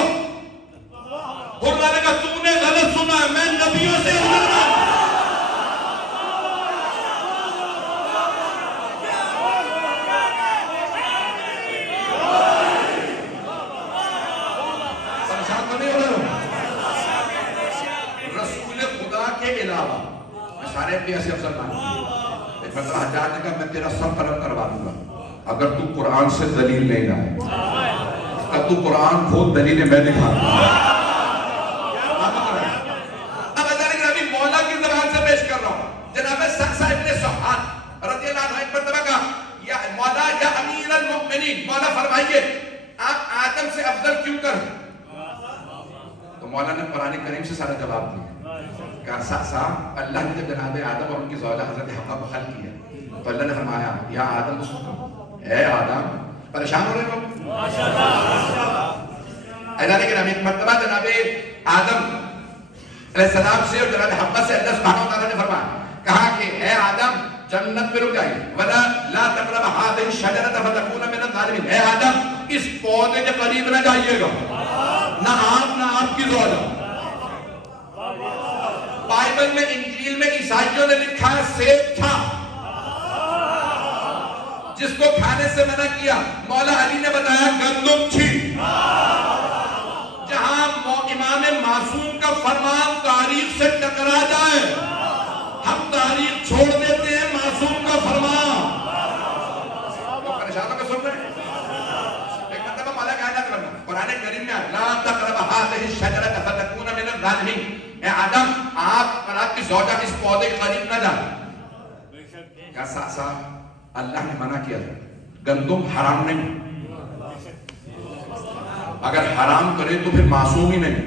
حرہ نے کہا تو نے غلط سنا ہے، میں نبیوں سے افضل مانتی ہوں. پریشان تو نہیں ہو رہا؟ رسول خدا کے علاوہ میں سارے انبیاء سے افضل مانتی ہوں. ایک مرتبہ حجاج نے کہا میں تیرا سب قلم کروا دوں گا اگر تو قرآن سے دلیل نہیں لائے. اگر تو قرآن کھول دلیلیں میں دکھا دوں. اب ابھی مولا کی زبان سے پیش کر رہا ہوں. جناب ساسا ابن سعد رضی اللہ عنہ ایک مرتبہ کہا یا مولا یا امیر المؤمنین، مولا فرمائیے آپ آدم سے افضل کیوں کر؟ تو مولا نے قرآن کریم سے سارا جواب دیا. کہا ساسا اللہ نے جب جناب آدم اور ان کی زوجہ حضرت حوا کو خلق کیا تو اللہ نے فرمایا یا آدم اس کو، اے آدم. پریشان ہو رہے لوگ اللہ نے ایک مرتبہ جناب آدم علیہ السلام سے اور جناب حوا سے اللہ سبحانہ و تعالیٰ نے فرمایا کہا کہ اے آدم جنت میں رک جائیے ولا لا تقرب هذه الشجرة فتكون من الظالمين. اے آدم اس پودے کے قریب نہ جائیے گا، نہ آپ کی زوجہ. بائبل میں انجیل میں عیسائیوں نے لکھا ہے سیب تھا جس کو کھانے سے منع کیا. مولا علی نے بتایا گندم تھی. جہاں امام معصوم کا فرمان تاریخ سے ٹکرا جائے ہم تاریخ چھوڑ دیتے ہیں معصوم کا فرمان. تو پریشانوں کو سن رہے ہیں. ایک مرتبہ مولا کائنات کرنا قرآن کریم میں لا تقرب هذه الشجرة فتكون من الظالمين. اے آدم آپ اور آپ کی زوجہ اس پودے کے قریب نہ جائیں. کیا ساسا اللہ نے منع کیا تھا گندم حرام نہیں، اگر حرام کرے تو پھر معصوم ہی نہیں.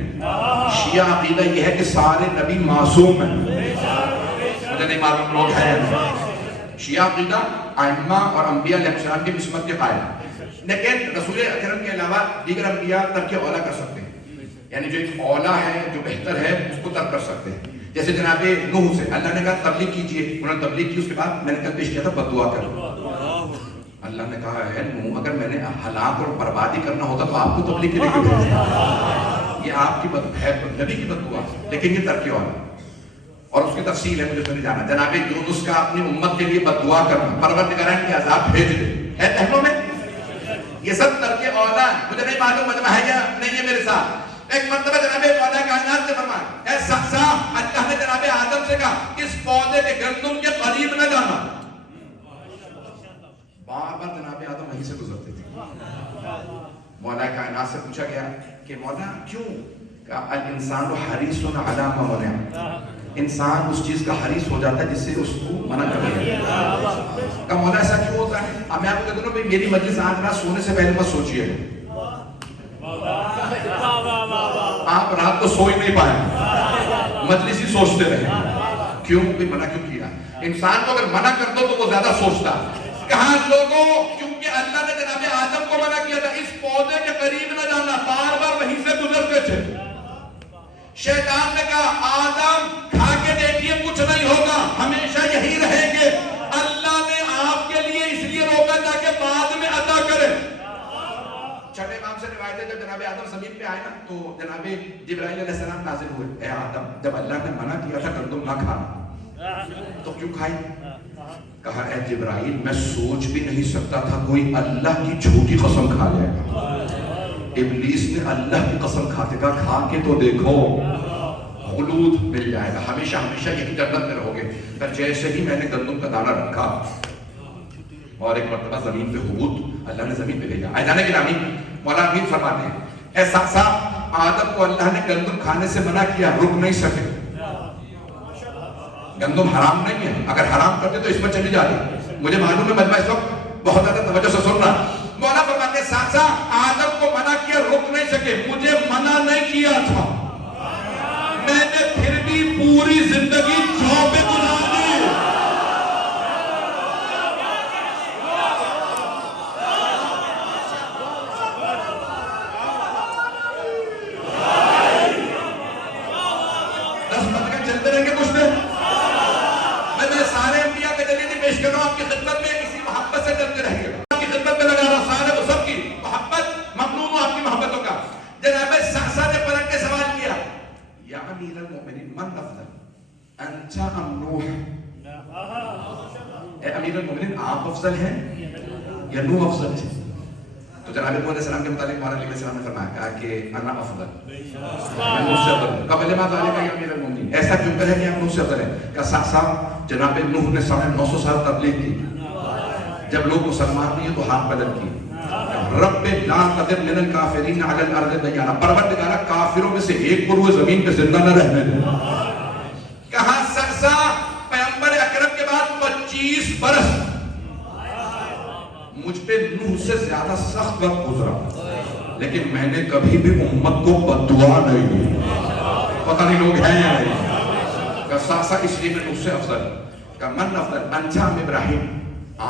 شیعہ عقیدہ یہ ہے کہ سارے نبی معصوم ہیں. مجھے نہیں معلوم لوگ ہیں. شیعہ عقیدہ ائمہ اور انبیاء علیہ السلام کی قسمت کے قائل، لیکن رسول اکرم کے علاوہ دیگر انبیاء ترک اولا کر سکتے ہیں. یعنی جو ایک اولا ہے جو بہتر ہے اس کو ترک کر سکتے ہیں. جیسے جناب نوح سے اللہ نے کہا تبلیغ کیجئے، انہوں نے تبلیغ کی. اس کے بعد میں نے کل پیش کیا تھا بد دعا کرو. اللہ نے کہا ہے نوح اگر میں نے ہلاک اور بربادی کرنا ہوتا تو آپ کو تبلیغ کے لیے کیوں بھیجا؟ یہ آپ کی نبی کی بددعا، لیکن یہ ترک والا اور اس کی تفصیل ہے، مجھے تو نہیں جانا۔ جناب یونس کا اپنی امت کے لیے بددعا کرنا، پروردگار کی عذاب بھیج دے، ہے تحروں میں؟ یہ سب ترک اولا ہے، مجھے نہیں معلوم مجمع ہے یا نہیں ہے میرے ساتھ۔ ایک مرتبہ جناب مولا کائنات نے فرمایا، اے سخصا، اللہ نے جناب آدم سے کہا اس پودے کے گندم کے قریب نہ جانا۔ بار بار جناب آدم وہیں سے گزرتے تھے۔ مولا کائنات سے پوچھا گیا کہ مولا کیوں؟ کہا الانسان حریص علی ما منع، انسان اس چیز کا حریص ہو جاتا ہے جس سے اس کو منع کر دیا۔ کہا مولا ایسا کیوں ہوتا ہے؟ اب میں آپ کو کہتا ہوں میری مجلس آج رات سونے سے پہلے مت سوچئے، آپ رات کو سو ہی نہیں پائے، مجلس ہی سوچتے رہے۔ کیوں بھی منع کیوں کیا؟ انسان کو اگر منع کر دو تو وہ زیادہ سوچتا۔ کہاں لوگوں کیونکہ اللہ نے جناب آدم کو منع کیا تھا اس پودے کے قریب نہ جانا، بار بار وہیں سے گزرتے تھے۔ شیطان نے کہا آدم کھا کے دیکھیے کچھ نہیں ہوگا، ہمیشہ یہی رہیں گے۔ اللہ نے آپ کے لیے اس لیے روکا تاکہ بعد میں عطا کرے۔ چھٹے امام سے روایت ہے جب جناب آدم زمین پہ آئے نا تو جناب جبرائیل علیہ السلام نازل ہوئے، اے آدم جب اللہ نے منع کیا تھا گندم نہ کھانا تو کیوں کھائی؟ کہا اے جبرائیل میں سوچ بھی نہیں سکتا تھا کوئی اللہ کی جھوٹی قسم کھا جائے گا۔ ابلیس نے اللہ کی قسم کھاتے کہا کھا کے تو دیکھو خلود مل جائے گا، ہمیشہ ہمیشہ یہی جنت میں رہو گے۔ پھر جیسے ہی میں نے گندم کا دانہ رکھا اور ایک مرتبہ زمین پہ حبوط اللہ نے زمین پہ بھیجا۔ آئے جانے کے نامی مولا امین فرماتے ہیں اے سخصا آدم کو اللہ نے گندم کھانے سے منع کیا، رک نہیں سکے۔ گندم حرام نہیں ہے، اگر حرام کرتے تو اس میں چلی جاتی۔ مجھے معلوم ہے مجمع اس وقت بہت زیادہ توجہ سے سن رہا۔ مولا فرماتے ہیں سخصا آدم کو منع کیا، رک نہیں سکے، مجھے منع نہیں کیا تھا، میں نے پھر بھی پوری زندگی چو پہ گزار دی۔ چلتے رہیں گے کچھ دیر، میں سارے انبیاء کے دلیل پیش کر رہا ہوں آپ کی خدمت میں، اسی محبت سے چلتے رہیں گے، آپ کی خدمت میں لگا رہا ہوں، سارے وہ سب کی محبت ممنون ہوں آپ کی محبتوں کا۔ جناب سخصا نے پلٹ کے سوال کیا یا امیر المومنین من افضل انت ام نوح؟ اے امیر المومنین آپ افضل ہیں یا نوح افضل تھے؟ تو جناب نوح علیہ السلام کے متعلق مولا علیہ السلام نے فرمایا کہا کہ انا افضل، میں نوح سے افضل ہوں۔ قبل ما ذالک یا امیر المومنین، ایسا کیوں کہہ کہ آپ نوح سے افضل ہیں؟ کہ صاحب جناب نوح نے 950 سال تبلیغ کی، جب لوگ مسلمان نہیں تو ہاتھ بدل کی، رب لا تذر من الکافرین علی الارض دیارا، پروردگارا کافروں میں سے ایک کو روئے زمین پہ زندہ نہ رہنے دے۔ کہاں سخصا پیغمبر اکرم کے بعد 25 برس مجھ پہ نوح سے زیادہ سخت وقت گزرا، لیکن میں نے کبھی بھی امت کو بددعا نہیں دی۔ پتہ نہیں لوگ ہیں یا نہیں؟ کہ سخصا اس لیے میں نوح سے افضل، کہ من افضل انت ام ابراہیم،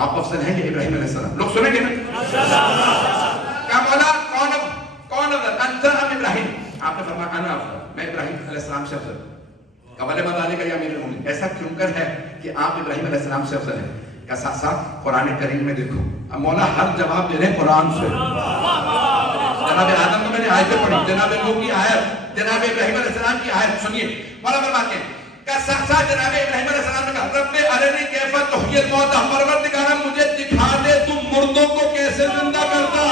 آپ افضل ہیں یا ابراہیم علیہ السلام؟ لوگ سنیں گے نا؟ کہا مولا کون افضل انت ام ابراہیم؟ آپ نے فرمایا انا افضل، میں ابراہیم علیہ السلام سے افضل۔ قبل ما ذالک یا امیر المومنین، ایسا کیوں کر ہے کہ آپ ابراہیم علیہ السلام سے افضل ہیں؟ کہ ساتھ ساتھ قرآن کریم میں دیکھو، اب مولا ہر جواب دے رہے ہیں قرآن سے۔ جناب آدم کو میں نے آیتیں پڑھی، جناب نوح کی آیت، جناب ابراہیم علیہ السلام کی آیت، سنیے مولا فرماتے ہیں کہ ساتھ ساتھ جناب ابراہیم علیہ السلام نے کہا رب ارنی کیف تحیی الموتى، پروردگارا مجھے دکھا دے تم مردوں کو کیسے زندہ کرتا۔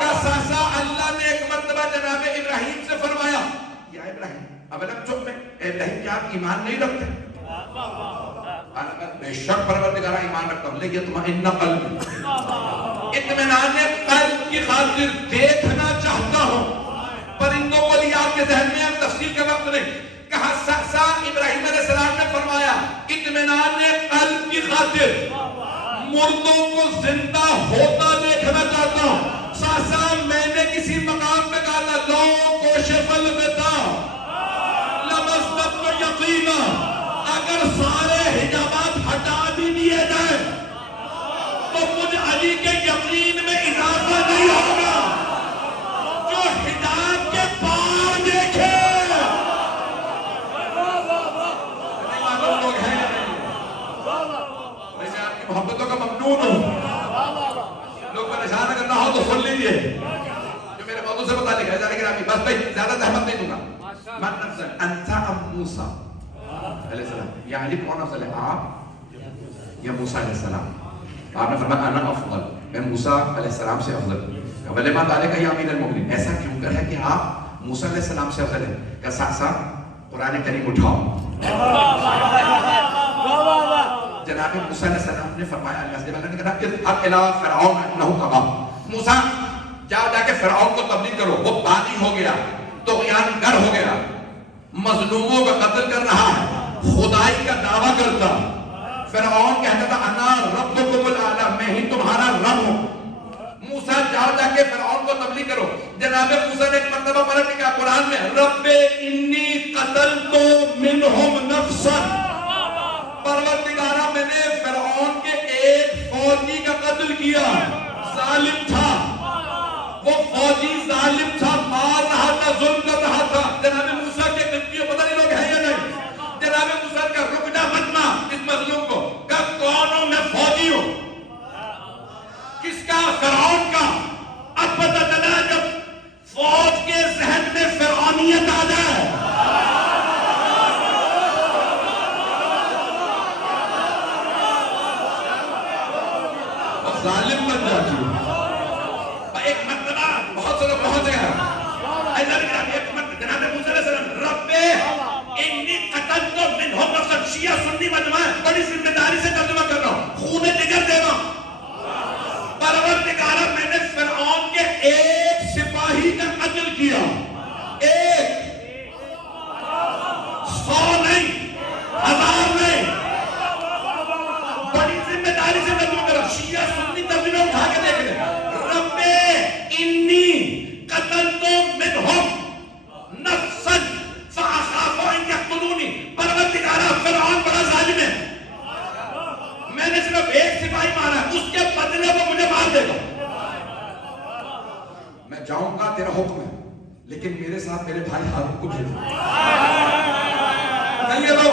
کہ ساتھ ساتھ اللہ نے ایک مرتبہ جناب ابراہیم سے فرمایا یا ابراہیم اب الگ چپ میں، ابراہیم کیا آپ ایمان نہیں رکھتے؟ بے شک پروردگارا ایمان رکھتا ہوں، لیکن اطمئن قلبی، اطمینان قلب کی خاطر دیکھنا چاہتا ہوں پرندوں کو لیا۔ آپ کے ذہن میں تفصیل کا وقت نہیں، کہا سخصا ابراہیم علیہ السلام نے فرمایا اطمینان قلب کی خاطر مردوں کو زندہ ہوتا دیکھنا چاہتا ہوں۔ سخصا میں نے کسی مقام پہ کہا تھا لو کوشف الغطاء لمزددت یقینا، اگر سارے حجابات ہٹا بھی دیے جائیں تو مجھ علی کے یقین میں اضافہ نہیں ہوگا۔ جو حجاب کے پار دیکھے، لوگ ہیں میں آپ کی محبتوں کا ممنون ہوں۔ اجازت احمد نہیں دوں گا. من افضل انت ام موسیٰ علیہ السلام؟ یہ علی کون افضل ہے، آپ یا موسیٰ علیہ السلام؟ آپ نے فرمایا انا افضل، میں موسیٰ علیہ السلام سے افضل. وَلِمَا ذَلِكَ يَا أَمِيرَ الْمُؤْمِنِينَ، ایسا کیوں کر ہے کہ آپ موسیٰ علیہ السلام سے افضل ہیں؟ کہ ساتھ ساتھ قرآن کریم اٹھاؤ. جناب موسیٰ علیہ السلام نے فرمایا، اللہ نے کہا اذهب إِلَىٰ فِرْعَوْنَ إِنَّهُ طَغَىٰ، موسیٰ جا کے فرعون کو تبلیغ کرو، وہ باغی ہو گیا، طغیان گر ہو گیا، مظلوموں کا قتل کر رہا ہے، خدائی کا دعویٰ کرتا. فرعون کہتا تھا انا ربکم الاعلی، میں ہی تمہارا رب ہوں. موسیٰ جاؤ جا کے فرعون کو تبلیغ کرو. جناب موسیٰ نے ایک مرتبہ پڑھا کہ قرآن میں رب انی قتلت منہم نفسا، پروردگارہ میں نے فرعون کے ایک فوجی کا قتل کیا، ظالم تھا، وہ فوجی ظالم تھا، مار رہا تھا، ظلم کر رہا تھا. جناب موسیٰ کے قتلیوں پتہ نہیں لوگ ہیں یا نہیں. جناب موسیٰ کا رک جا مت مار اس مظلوم کو، کہ کون ہوں میں فوجی ہوں. کس کا؟ فرعون کا. اب پتہ چلا جب فوج کے ذہن میں فرعونیت آ جائے، ظالم بن جاتی ہے. ایک مرتبہ بہت سے لوگ پہنچ گئے جناب موسیٰ علیہ السلام رب انی قتلت منہم نفسا، شیعہ سنی مجمع بڑی ذمہ داری سے ترجمہ کر رہا ہوں، خون جگر دے رہا ہوں. پروردگارہ میں نے فرعون کے ایک سپاہی کا قتل کیا، ایک، 100 نہیں، 1000 نہیں، بڑی ذمہ داری سے ترجمہ کر رہا ہوں. شیعہ سنی ترجمہ اٹھا کے دیکھ لیں. رب انی قتلت منہم نفسا فاخاف ان یقتلونی، پروردگارہ فرعون بڑا ظالم ہے، میں نے صرف ایک سپاہی مارا ہے، اس کے بدلے وہ مجھے مار دے گا. میں جاؤں گا، تیرا حکم ہے، لیکن میرے ساتھ میرے بھائی ہارون کو بھیجو. نہیں ہے تو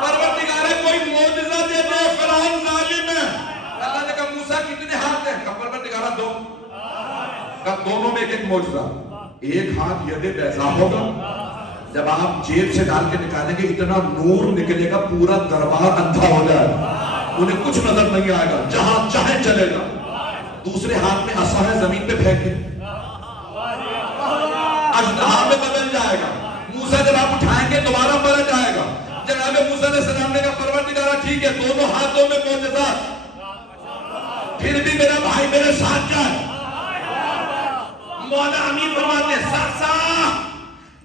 پروردگارہ کوئی معجزہ دے دے، فرعون ظالم ہے. اللہ نے کہا موسیٰ کتنے ہاتھ ہیں؟ کہا پروردگارہ دو. کہا دونوں میں ایک معجزہ، ایک ہاتھ ید بیضا ہوگا، جب آپ جیب سے ڈال کے نکالیں گے اتنا نور نکلے گا پورا دربار اندھا ہو جائے گا، انہیں کچھ نظر نہیں آئے گا، جہاں چاہے چلے گا. دوسرے ہاتھ میں عصا ہے، زمین پہ پھینکے اژدہا میں بدل جائے گا. موسیٰ جب آپ اٹھائیں گے دوبارہ پلٹ جائے گا. جناب موسیٰ علیہ السلام نے کہا پروردگارہ ٹھیک ہے، دونوں ہاتھوں میں معجزات، پھر بھی میرا بھائی میرے ساتھ جائے. مولا امین فرماتے ہیں سرسا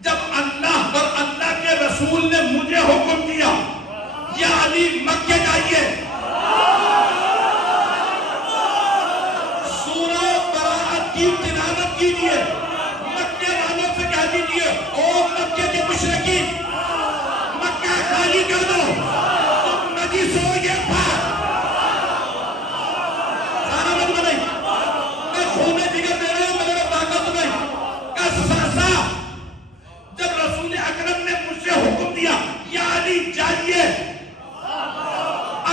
جب اللہ اور اللہ کے رسول نے مجھے حکم دیا یا علی مکے جائیے، سورہ براءت کی تلاوت کیجیے، مکے والوں سے کہہ دیجیے او مکے کے مشرکین، مکہ خالی کر دو، تم نجس ہو یہ پاک. سارا مجمع نہیں، میں خون جگر دے رہا ہوں، میرے طاقت نہیں. سرسا جب رسول اکرم نے مجھ سے حکم دیا یا علی جائیے،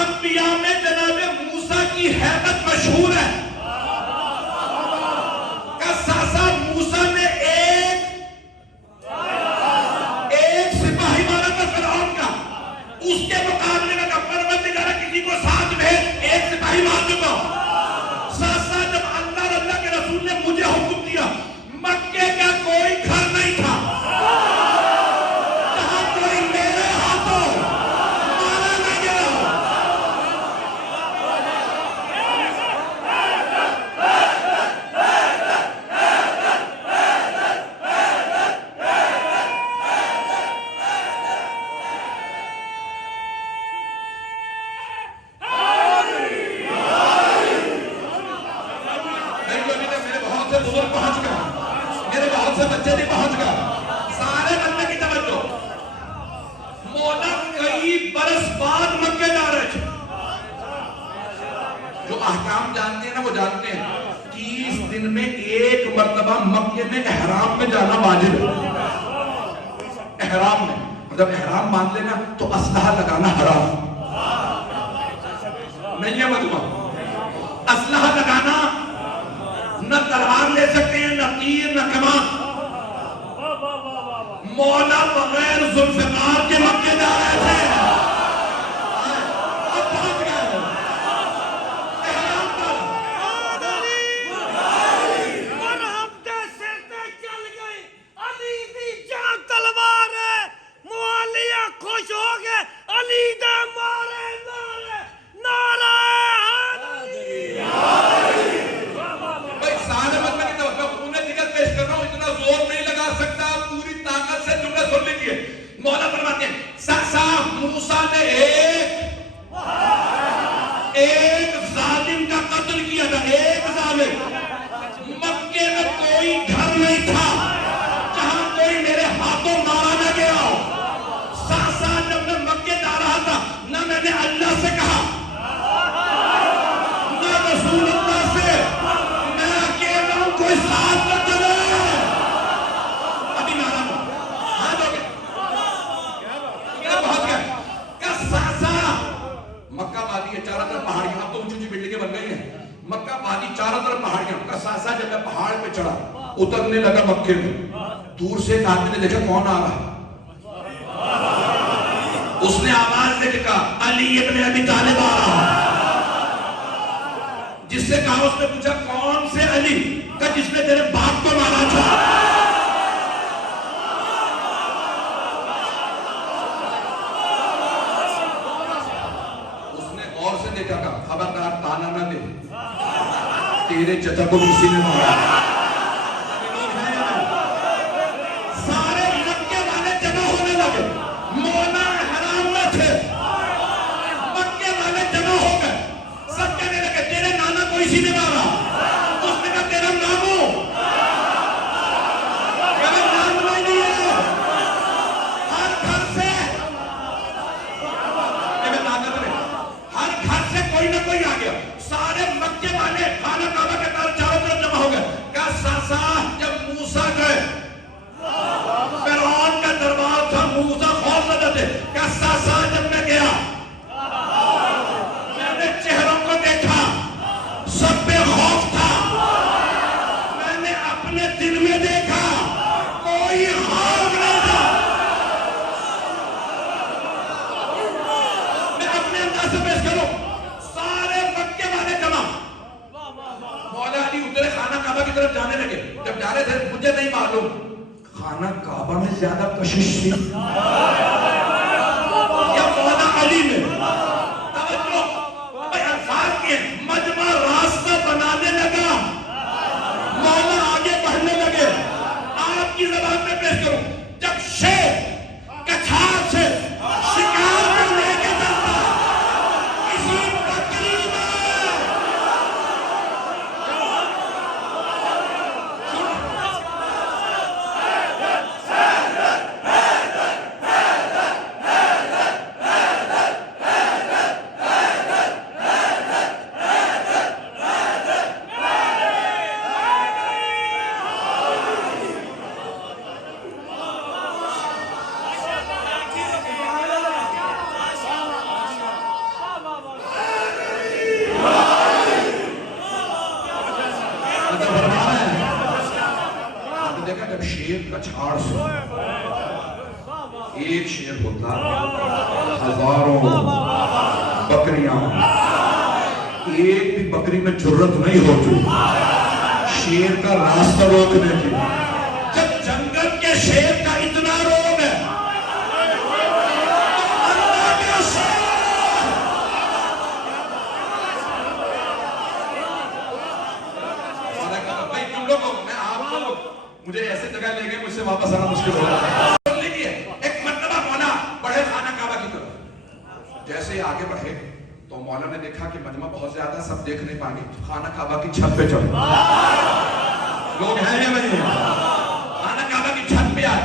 انبیاء میں جناب موسیٰ کی حیبت مشہور ہے. ساسا موسیٰ نے ایک سپاہی مارا تھا فرعون کا، اس کے مقابلے میں پروردگارہ کسی کو ساتھ بھیج، ایک سپاہی مار چکا. ساسا جب اللہ اور اللہ کے رسول نے مجھے حکم دیا، مکے کا کوئی گھر نہیں تھا جہاں کوئی میرے ہاتھوں مارا نہ گیا. میرے بہت سے بزرگ پہنچ گئے، میرے بہت سے بچے بھی پہنچ گئے، سارے بندے کی توجہ. مولا کئی برس بعد مکے جا رہے تھے. جو احکام جانتے ہیں نا وہ جانتے ہیں 30 دن میں ایک مرتبہ مکے میں احرام میں جانا واجب ہے. احرام میں جب احرام باندھ لینا تو اسلحہ لگانا حرام نہیں ہے. مجمع اسلحہ لگانا، نہ تلوار لے سکتے ہیں، نہ تیر، نہ کمان. مولا بغیر ذوالفقار کے مکے جا رہے تھے. اب پہنچ گئے احرام پر. اور ہم دے سر تے چل گئے. علی دی جان تلوار ہے. معاویہ خوش ہو گئے. علی دے مارے نعرے نعرہ بھائی سارے مت میں تو خون جگر پیش کر رہا ہوں, اتنا زور نہیں لگا سکتا, پوری طاقت سے جملہ سن لیجیے. مولا فرماتے ہیں ساسا موسیٰ نے ایک ظالم کا قتل کیا تھا, ایک ظالم. مکے میں کوئی گھر نہیں تھا جہاں کوئی میرے ہاتھوں مارا نہ گیا ہو. ساسا جب میں مکے جا رہا تھا نہ میں نے اللہ سے کہا نہ رسول اللہ سے میں اکیلا ہوں, کوئی ساتھ نہ چلے. ابھی مارا ہوں ہاتھ ہو گئے پہنچ گئے. کیا ساسا مکہ وادی ہے, چاروں طرف پہاڑیاں, اب تو اونچی اونچی بلڈنگیں بن گئی ہیں. مکہ وادی چاروں طرف پہاڑیاں. کا ساسا جب میں پہاڑ پہ چڑھا اترنے لگا مکے میں, دور سے ایک آدمی نے دیکھا کون آ رہا. اس نے آواز دے کے کہا علی ابن ابی طالب آ رہا. جس سے کہا اس نے پوچھا کون سے علی؟ کہا جس نے تیرے باپ کو مارا تھا. اس نے اور سے دیکھا کہا خبردار تانا نہ دے, تیرے چچا کو کسی نے مارا. سارے مکے والے جمع ہونے لگے. مولا حرام میں تھے, مکے والے جمع ہو گئے. سب کہنے لگے تیرے نانا کو اسی نے مارا. اس نے کہا تیرا نامو میرا نام نہیں ہے. ہر گھر سے میرے نانا نے ہر گھر سے کوئی نہ کوئی آ گیا. سارے مکے والے خانہ کعبہ کے چاروں طرف جمع ہو گئے. کہا ساسا جب موسیٰ گئے, فرعون کا دربار تھا, موسیٰ خوف زدہ تھے. کہا ساسا جب میں گیا میں نے چہروں کو دیکھا, سب پہ خوف تھا. میں نے اپنے دل میں دیکھا کوئی خوف نہیں تھا. میں اپنے انداز سے پیش کروں, سارے مکے والے جمع. مولا علی اترے خانہ کعبہ کی طرف جانے لگے. جب جا رہے تھے مجھے نہیں معلوم خانہ کعبہ میں زیادہ کشش تھی یا مولا علی میں. توجہ بھائی الفاظ کے مجمع راستہ بنانے لگا. مولا آگے بڑھنے لگے. آپ کی زبان میں پیش کروں, جب شیر کچھار سے شکار کو لے کے چلتا کسی بکری میں کچھاڑ سے ایک شیر ہوتا ہزاروں بکریاں, ایک بھی بکری میں جرت نہیں ہوتی شیر کا راستہ روکنے کی. جب جنگل کے شیر کا اتنا روگ ہے تو اللہ کا شیر بھائی تم لوگوں میں آپ لوگ مجھے ایسے جگہ لے گئے مجھ سے واپس آنا مشکل ہو رہا ہے. لیجیے ایک مرتبہ مولا بڑھے خانہ کعبہ کی طرف. جیسے ہی آگے بڑھے تو مولا نے دیکھا کہ مجمع بہت زیادہ, سب دیکھ نہیں پائیں گے. خانہ کعبہ کی چھت پہ چڑھے. لوگ ہیں یا نہیں ہیں؟ خانہ کعبہ کی چھت پہ آئے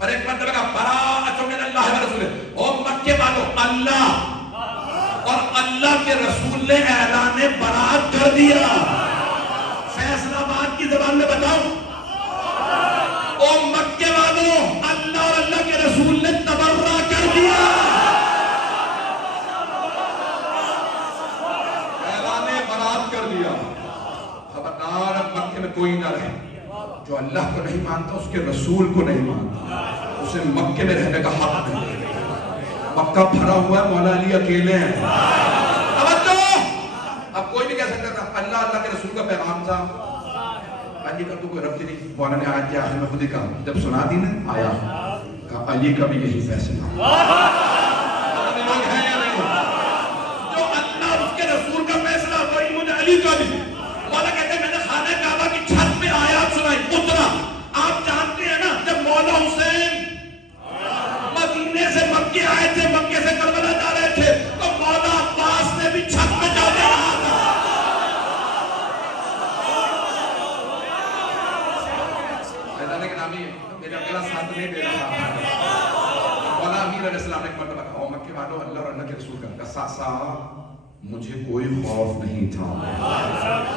اور ایک مرتبہ کہا براءۃ من اللہ و رسولہ, او مکے والوں اللہ اور اللہ کے رسول نے اعلان برات کر دیا. فیصلہ آباد کی زبان میں بتاؤ, او مکے والوں اللہ اور اللہ کے رسول نے تبرہ کر دیا. اعلان برات کر دیا. خبردار مکے میں کوئی نہ رہے جو اللہ کو نہیں مانتا, اس کے رسول کو نہیں مانتا, اس سے مکے میں رہنے کا حق نہیں. مکہ بھرا ہوا ہے, مولا علی اکیلے ہیں. اب کوئی بھی کہہ سکتا تھا اللہ اللہ کے رسول کا پیغام تھا, علی کا تو کوئی ربط نہیں. مولا نے آیت کے آخر میں خود ہی کہا, جب سنا دی نا آیا, کہا علی کا بھی یہی فیصلہ. لوگ ہیں یا نہیں, جو اللہ اس کے رسول کا فیصلہ وہی مجھے علی کا بھی. مولا کہتے ہیں میں نے خانہ کعبہ کی چھت پہ آیات سنائی, اترا. آپ جانتے ہیں نا جب مولا حسین مدینے سے مکے آئے تھے, مکے سے کربلا جا رہے تھے, تو مولا عباس نے بھی چھت پہ جا دے رہا تھا. میرے اگلا ساتھ نہیں دے رہا. مولا امیر علیہ السلام نے ایک مرتبہ کہا, مکے والوں اللہ اور اللہ کے رسول کا ساسا مجھے کوئی خوف نہیں تھا,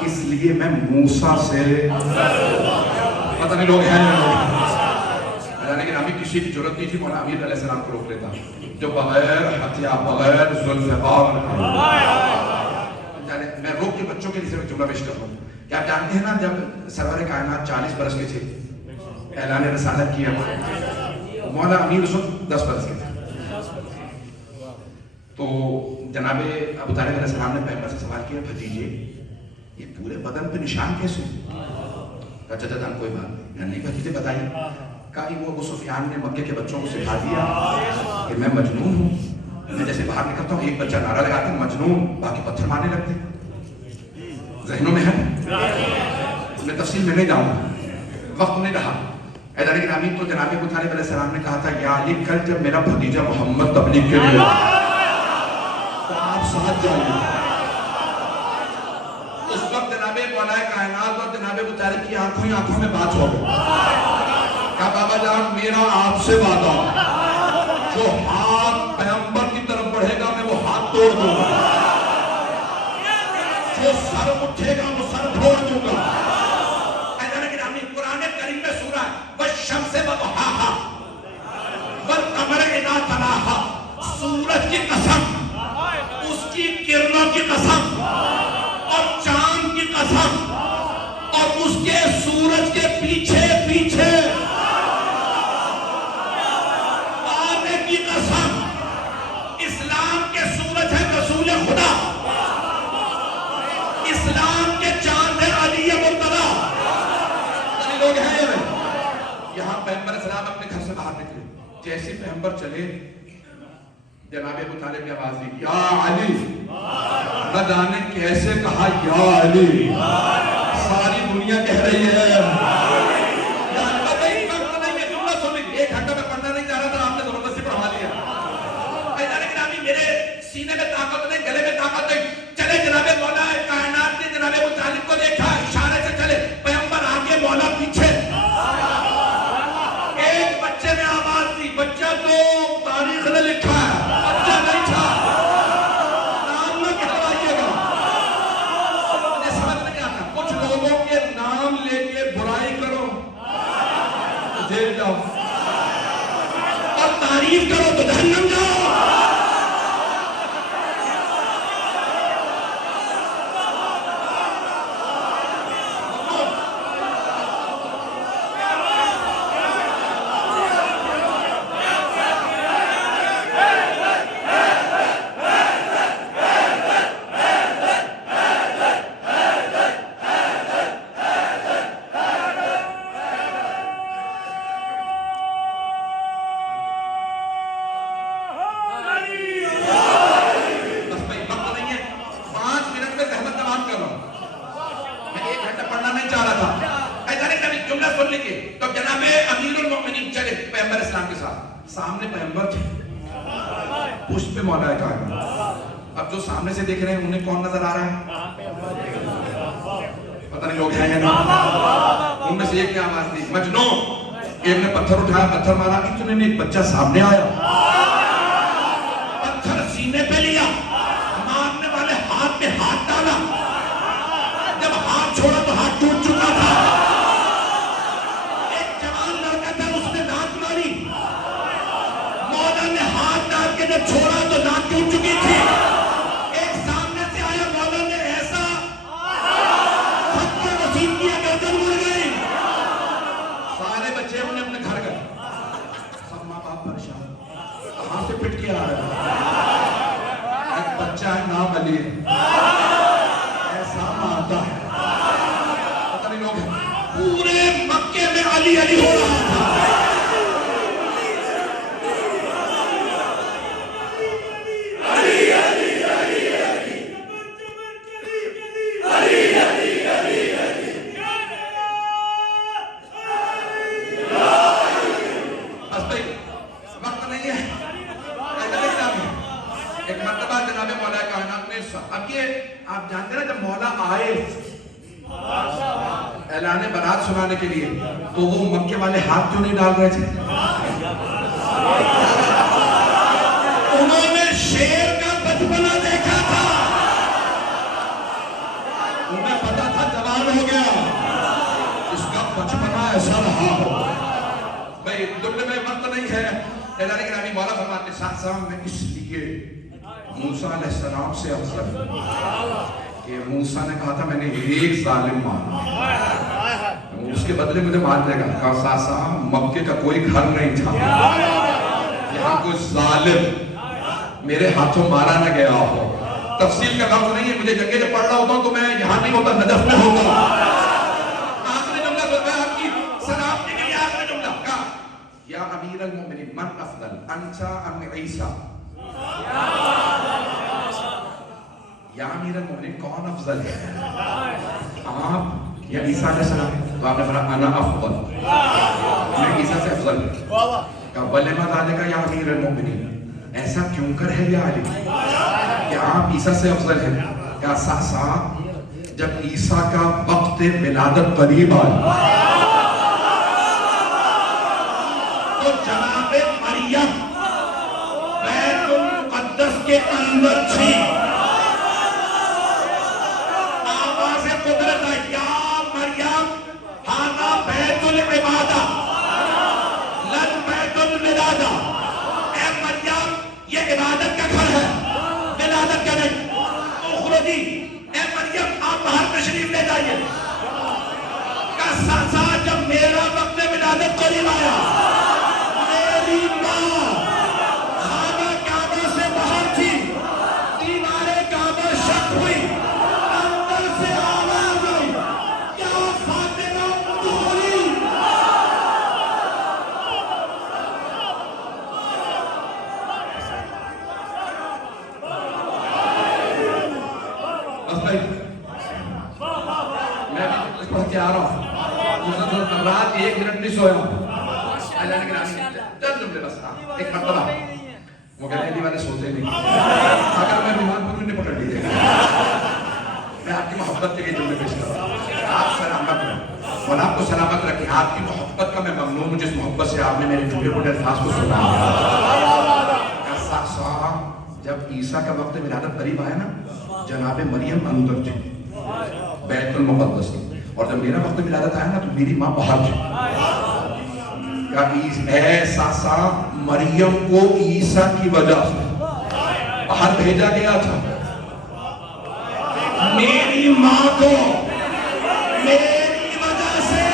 اس لیے میں موسیٰ سے پتہ نہیں لوگ ہیں لیکن ابھی کسی کی ضرورت نہیں تھی. مولا امیر علیہ السلام کو روک لیتا جو بغیر ہتھیار بغیر ذوالفقار. میں روک کے بچوں کے لیے صرف جملہ پیش کر رہا ہوں. کیا آپ جانتے ہیں نا جب سرور کائنات 40 برس کے تھے, اعلان رسالت کیا, مولا امیر اس وقت 10 برس کے تھے. تو جناب ابو طالب علیہ السلام نے پیغمبر سے سوال کیا, بھتیجے یہ پورے بدن پہ نشان کیسے؟ کہا چچا جان کوئی بات نہیں. بھتیجے بتائیے. کہا وہ ابو سفیان نے مکے کے بچوں کو سکھا دیا کہ میں مجنون ہوں, میں جیسے باہر نکلتا ہوں ایک بچہ نعرہ لگاتا ہے مجنون, باقی پتھر مارنے لگتے. ذہنوں میں ہے, میں تفصیل میں نہیں جاؤں گا, وقت نہیں رہا. حیدر گرامی تو جناب ابو طالب علیہ السلام نے کہا تھا یا علی کل جب میرا بھتیجا محمد تبلیغ کے لیے تو آپ ساتھ جائیے. اس وقت جناب مولا کائنات اور جناب ابو طالب کی آنکھوں میں بات ہو گئی. کہا بابا جان میرا آپ سے وعدہ, جو ہاتھ پیغمبر کی طرف بڑھے گا میں وہ ہاتھ توڑ دوں گا, جو سر اٹھے گا وہ سر پھوڑ دوں گا. والشمس وضحاها والقمر اذا تلاها, سورج کی قسم, اس کی کرنوں کی قسم, اور چاند کی قسم, اور اس کے سورج کے پیچھے پیچھے آنے کی قسم. اسلام کے سورج ہے رسول خدا, اسلام کے چاند ہے علی مرتضیٰ. لوگ ہیں یہاں پیغمبر اسلام اپنے گھر سے باہر نکلے, جیسے پیغمبر چلے جناب ابو طالب نے آواز دی یا علی. نہ جانے کیسے کہا یا علی, ساری دنیا کہہ رہی ہے ایک گھنٹہ میں پڑھنا نہیں چاہ رہا تھا, آپ نے زبردستی پڑھا لیا. میرے سینے میں طاقت نہیں, گلے میں طاقت نہیں. چلے جناب مولا کائنات نے جناب ابو طالب کو دیکھا, اشارے سے چلے, پیغمبر آگے مولا پیچھے. بچے نے آواز دی, بچہ تو تاریخ نے لکھا ہے, بچہ نہیں تھا, نام نہ کہلائیے گا. مجھے سمجھ نہیں آتا, کچھ لوگوں کے نام لے کے برائی کرو جیل جاؤ, اور تعریف کرو تو جہنم جاؤ. سامنے پیغمبر تھے, پشت پہ مولا کائنات. اب جو سامنے سے دیکھ رہے ہیں انہیں کون نظر آ رہا ہے؟ پتہ نہیں لوگ ہیں یا نہیں. ان میں سے ایک نے آواز دی مجنون. ایک نے پتھر اٹھایا, پتھر مارا, اتنے میں ایک بچہ سامنے آیا, پتھر سینے پہ لیا, مارنے والے ہاتھ پہ ہاتھ ڈالا. جب ہاتھ چھوڑا تو ہاتھ ٹوٹ چکا تھا. ایک جوان لڑکا تھا, اس نے دانت ماری, مولا نے ہاتھ ڈال کے جب چھوڑا تو دانت ٹوٹ چکی تھی. ایک سامنے سے آیا, مولا نے ایسا خط رسید کیا کہ گردن مڑ گئی. سارے بچے اپنے اپنے گھر گئے, سب پٹ کے آ رہا ہے. ایک بچہ ہے نام علی, ایسا آتا ہے پتہ نہیں لوگ پورے مکے میں علی علی ہو رہا تھا. ایک مرتبہ جناب مولا کائنات نے, اب یہ آپ جانتے ہیں جب مولا آئے اعلان برات سنانے کے لیے تو وہ مکے والے ہاتھ کیوں نہیں ڈال رہے تھے؟ انہوں نے شیر کا بچپنا دیکھا تھا, انہیں پتا تھا جوان ہو گیا, اس کا بچپنا ایسا رہا ہو. بھائی جملے میں وقت نہیں ہے. اعلان گرامی مولا فرماتے ساتھ ساتھ میں اس لیے موسیٰ علیہ السلام سے افضل کہ موسیٰ نے کہا تھا میں نے ایک ظالم مارا, اس کے بدلے مجھے مار دے گا. کہا ساسا مکے کا کوئی گھر نہیں تھا, یہاں کوئی ظالم میرے ہاتھوں مارا نہ گیا ہو. تفصیل کا وقت نہیں ہے, مجھے جنگیں جب پڑھ رہا ہوتا ہوں تو میں یہاں نہیں ہوتا, نجف میں ہوتا. آخری جملہ تو میں آپ کی سلام کے لیے آخری جملہ کہا یا امیر المؤمنین من افضل انت ام عیسیٰ, یا امیر المؤمنین کون افضل ہے, آپ یا عیسیٰ علیہ السلام؟ تو آپ نے فرمایا انا افضل, میں عیسیٰ سے افضل ہوں. کہا ولما ذالک یا امیر المؤمنین, ایسا کیوں کر ہے یا علی کہ آپ عیسیٰ سے افضل ہیں؟ کہا ساسا جب عیسیٰ کا وقت ولادت قریب آیا تو جناب مریم بیت المقدس کے اندر تھی, آواز قدرت ہے یا مریم ہانا بیت العبادہ لن بیت الولادہ, اے مریم یہ عبادت کا گھر ہے, ولادت کا نہیں. اخرجی, اے مریم آپ باہر تشریف لے جائیے. کا ساسا جب میرا وقت ولادت قریب آیا میری ماں خانہ کعبہ سے باہر تھی, دیوارے کعبہ شک ہوئی, اندر سے آواز آئی یا فاطمہ ادخلی. بس بھائی میں بھی اس پڑھ کے آ رہا ہوں, رات 1 منٹ نہیں سویا ہوں. اللہ نے گرامی چند جملے بس. ایک مرتبہ وہ کہتے ہیں دیوانے سوتے نہیں, اگر میں بیمار ہوں انہیں پکڑ لیجیے گا. میں آپ کی محبت کے لیے جملے پیش کر رہا ہوں, آپ سلامت رہیں اور آپ کو سلامت رکھیں. آپ کی محبت کا میں ممنون ہوں جس محبت سے آپ نے میرے ٹوٹے پھوٹے الفاظ کو سنا. جب عیسیٰ کا وقت ولادت قریب آیا نا, جناب مریم اندر تھی بیت المقدس کی, اور جب میرا وقت ولادت آیا نا تو میری ماں باہر تھی. اے ساسا مریم کو عیسیٰ کی وجہ سے باہر بھیجا گیا تھا, میری ماں کو میری وجہ سے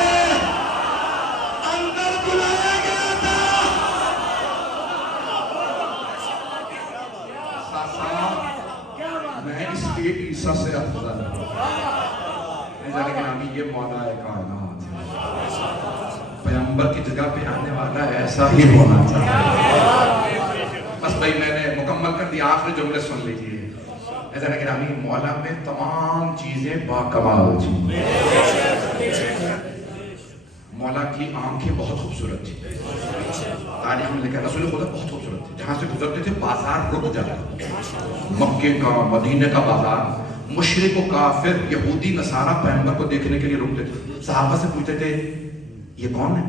اندر بلایا گیا تھا. ساسا میں اس لیے عیسیٰ سے افضل ہوں. یہ مولا کائنات پیغمبر کی جگہ پہ آنے والا ایسا ہی ہونا چاہیے. بس بھائی میں نے مکمل کر دیا, آخری جملے سن لیجیے. ایسا گرامی مولا میں تمام چیزیں باکمال تھی. مولا کی آنکھیں بہت خوبصورت تھی, تاریخ میں لکھا رسول خدا بہت خوبصورت تھی. جہاں سے گزرتے تھے بازار رک جاتا, مکے کا مدینے کا بازار. مشرک و کافر یہودی نصارہ پیغمبر کو دیکھنے کے لیے رکتے تھے. صحابہ سے پوچھتے تھے یہ کون ہے,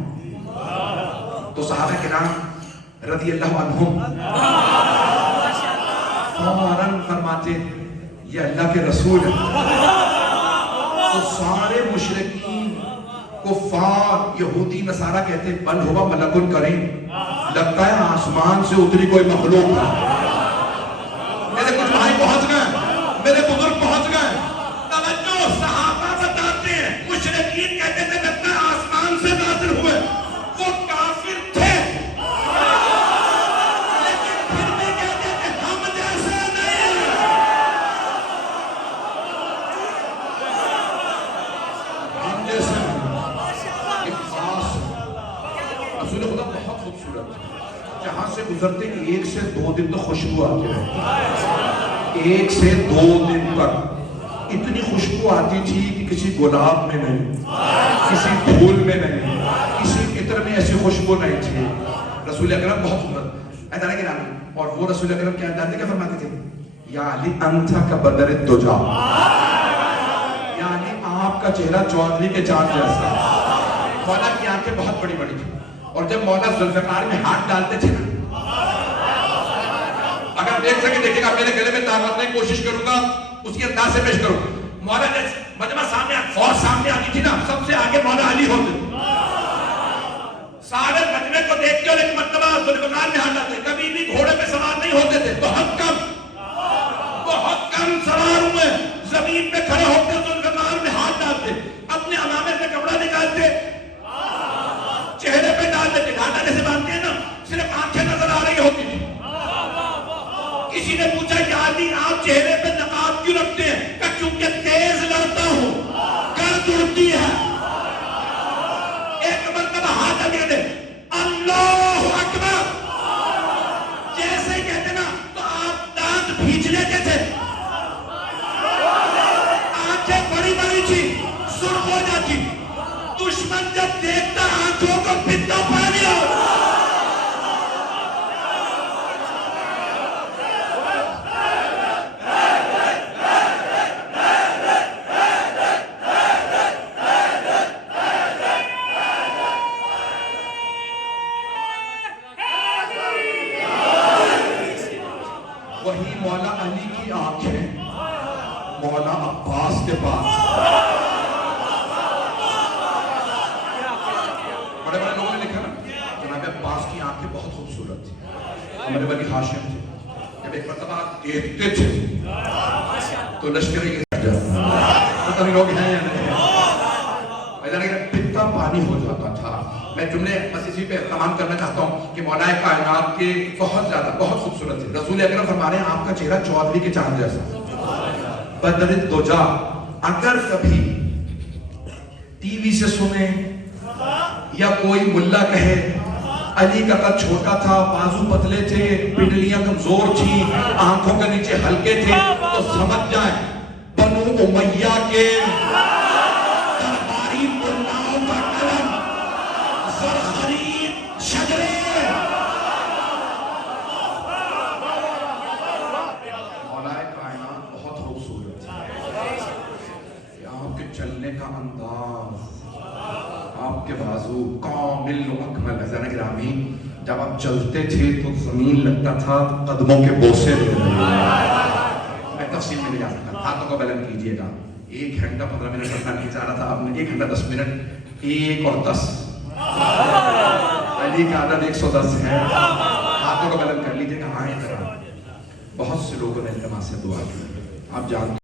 تو صحابہ کرام رضی اللہ عنہم فوراً فرماتے یہ اللہ کے رسول ہے. تو سارے مشرکین کفار یہودی نصارہ کہتے بل ہوا ملک کریم, لگتا ہے آسمان سے اتری کوئی مخلوق ہے. میرے کچھ بھائی پہنچ گئے, میرے بزرگ پہنچ گئے. توجہ, صحابہ بتاتے ہیں مشرکین کہتے تھے لگتا ہے آسمان سے نازل ہوئے. وہ کافر تھے لیکن پھر خوبصورت تھی، جہاں سے گزرتے 1 سے 2 دن تو خوشبو آتی رہتی، 1 سے 2 دن تک اتنی خوشبو آتی تھی کہ کسی گلاب میں نہیں، کسی پھول میں نہیں، کسی عطر میں ایسی خوشبو نہیں تھی۔ رسول اکرم بہت خوبصورت ایسا نہیں کہ نامی، اور وہ رسول اکرم کیا جانتے کیا فرماتے تھے؟ یا علی انتھا کا بدر الدجا، یعنی آپ کا چہرہ چودھری کے چاند جیسا۔ مولا کی آنکھیں بہت بڑی بڑی تھی، اور جب مولا ذوالفقار میں ہاتھ ڈالتے تھے نا، اگر دیکھ سکے دیکھیں گا، میرے گلے میں طاقت نہیں، کوشش کروں گا اس کے انداز سے پیش کروں۔ مولا جیسے مجمع سامنے فوج سامنے آتی تھی نا، سب سے آگے مولا علی ہوتے، سارے مجمع کو دیکھتے اور ایک مرتبہ ذوالفقار میں ہاتھ ڈالتے، کبھی بھی گھوڑے پہ سوار نہیں ہوتے تھے، بہت کم سوار ہوئے، زمین پہ کھڑے ہوتے ذوالفقار میں ہاتھ ڈالتے، اپنے عمامے سے کپڑا نکالتے، چہرے پہ ڈال دیتے، گھاٹا جیسے باندھتے ہیں نا، صرف آنکھیں نظر آ رہی ہوتی تھی۔ کسی نے پوچھا کہ علی آپ چہرے پہ نقاب کیوں رکھتے ہیں؟ کہ چونکہ تیز لڑتا ہوں، گرد اڑتی ہے۔ ایک مرتبہ ہاتھ ڈال کے اللہ اکبر جیسے کہتے نا تو آپ دانت بھیج لیتے تھے، آنکھیں بڑی بڑی تھی، سرخ ہو جاتی، دشمن جب دیکھتا آنکھوں کو پتا پانی ہو۔ وہی مولا علی کی آنکھیں مولا عباس کے پاس، بڑے بڑے لوگوں نے لکھا نا جناب عباس کی آنکھیں بہت خوبصورت تھی، ہمارے بنی ہاشم تھے، جب ایک مرتبہ دیکھتے تھے تو لشکر پتہ نہیں لوگ ہیں یا نہیں ہیں، پتا پانی ہو جاتا تھا۔ میں جملے بس اسی پہ تمام کرنا چاہتا ہوں کہ مولا کائنات کے بہت زیادہ بہت خوبصورت تھے۔ رسول اکرم فرما رہے ہیں آپ کا چہرہ چودھری کے چاند جیسا، بدر الدجا۔ اگر کبھی ٹی وی سے سنیں یا کوئی ملا کہے علی کا قد چھوٹا تھا، بازو پتلے تھے، پنڈلیاں کمزور تھیں، آنکھوں کے نیچے ہلکے تھے، تو سمجھ جائیں بنو امیہ کے درباری ملاؤں کا قلم زرخرید شجرے مولا کائنات بہت خوبصورت ہے۔ آپ کے چلنے کا انداز، آپ کے بازو کامل و اکمل۔ حضرت گرامی جب آپ چلتے تھے تو زمین لگتا تھا قدموں کے بوسے دے رہے۔ میں تفصیل میں نہیں جا سکتا، ہاتھوں کو بلند کیجئے گا۔ 1 گھنٹہ 15 منٹ پڑھنا نہیں چاہ رہا تھا آپ نے، 1 گھنٹہ 10 منٹ، 1 اور 10 علی کا عدد 110 ہے۔ ہاتھوں کو بلند کر لیجئے گا، آئیں ذرا۔ بہت سے لوگوں نے التماس سے دعا کی، آپ جانتے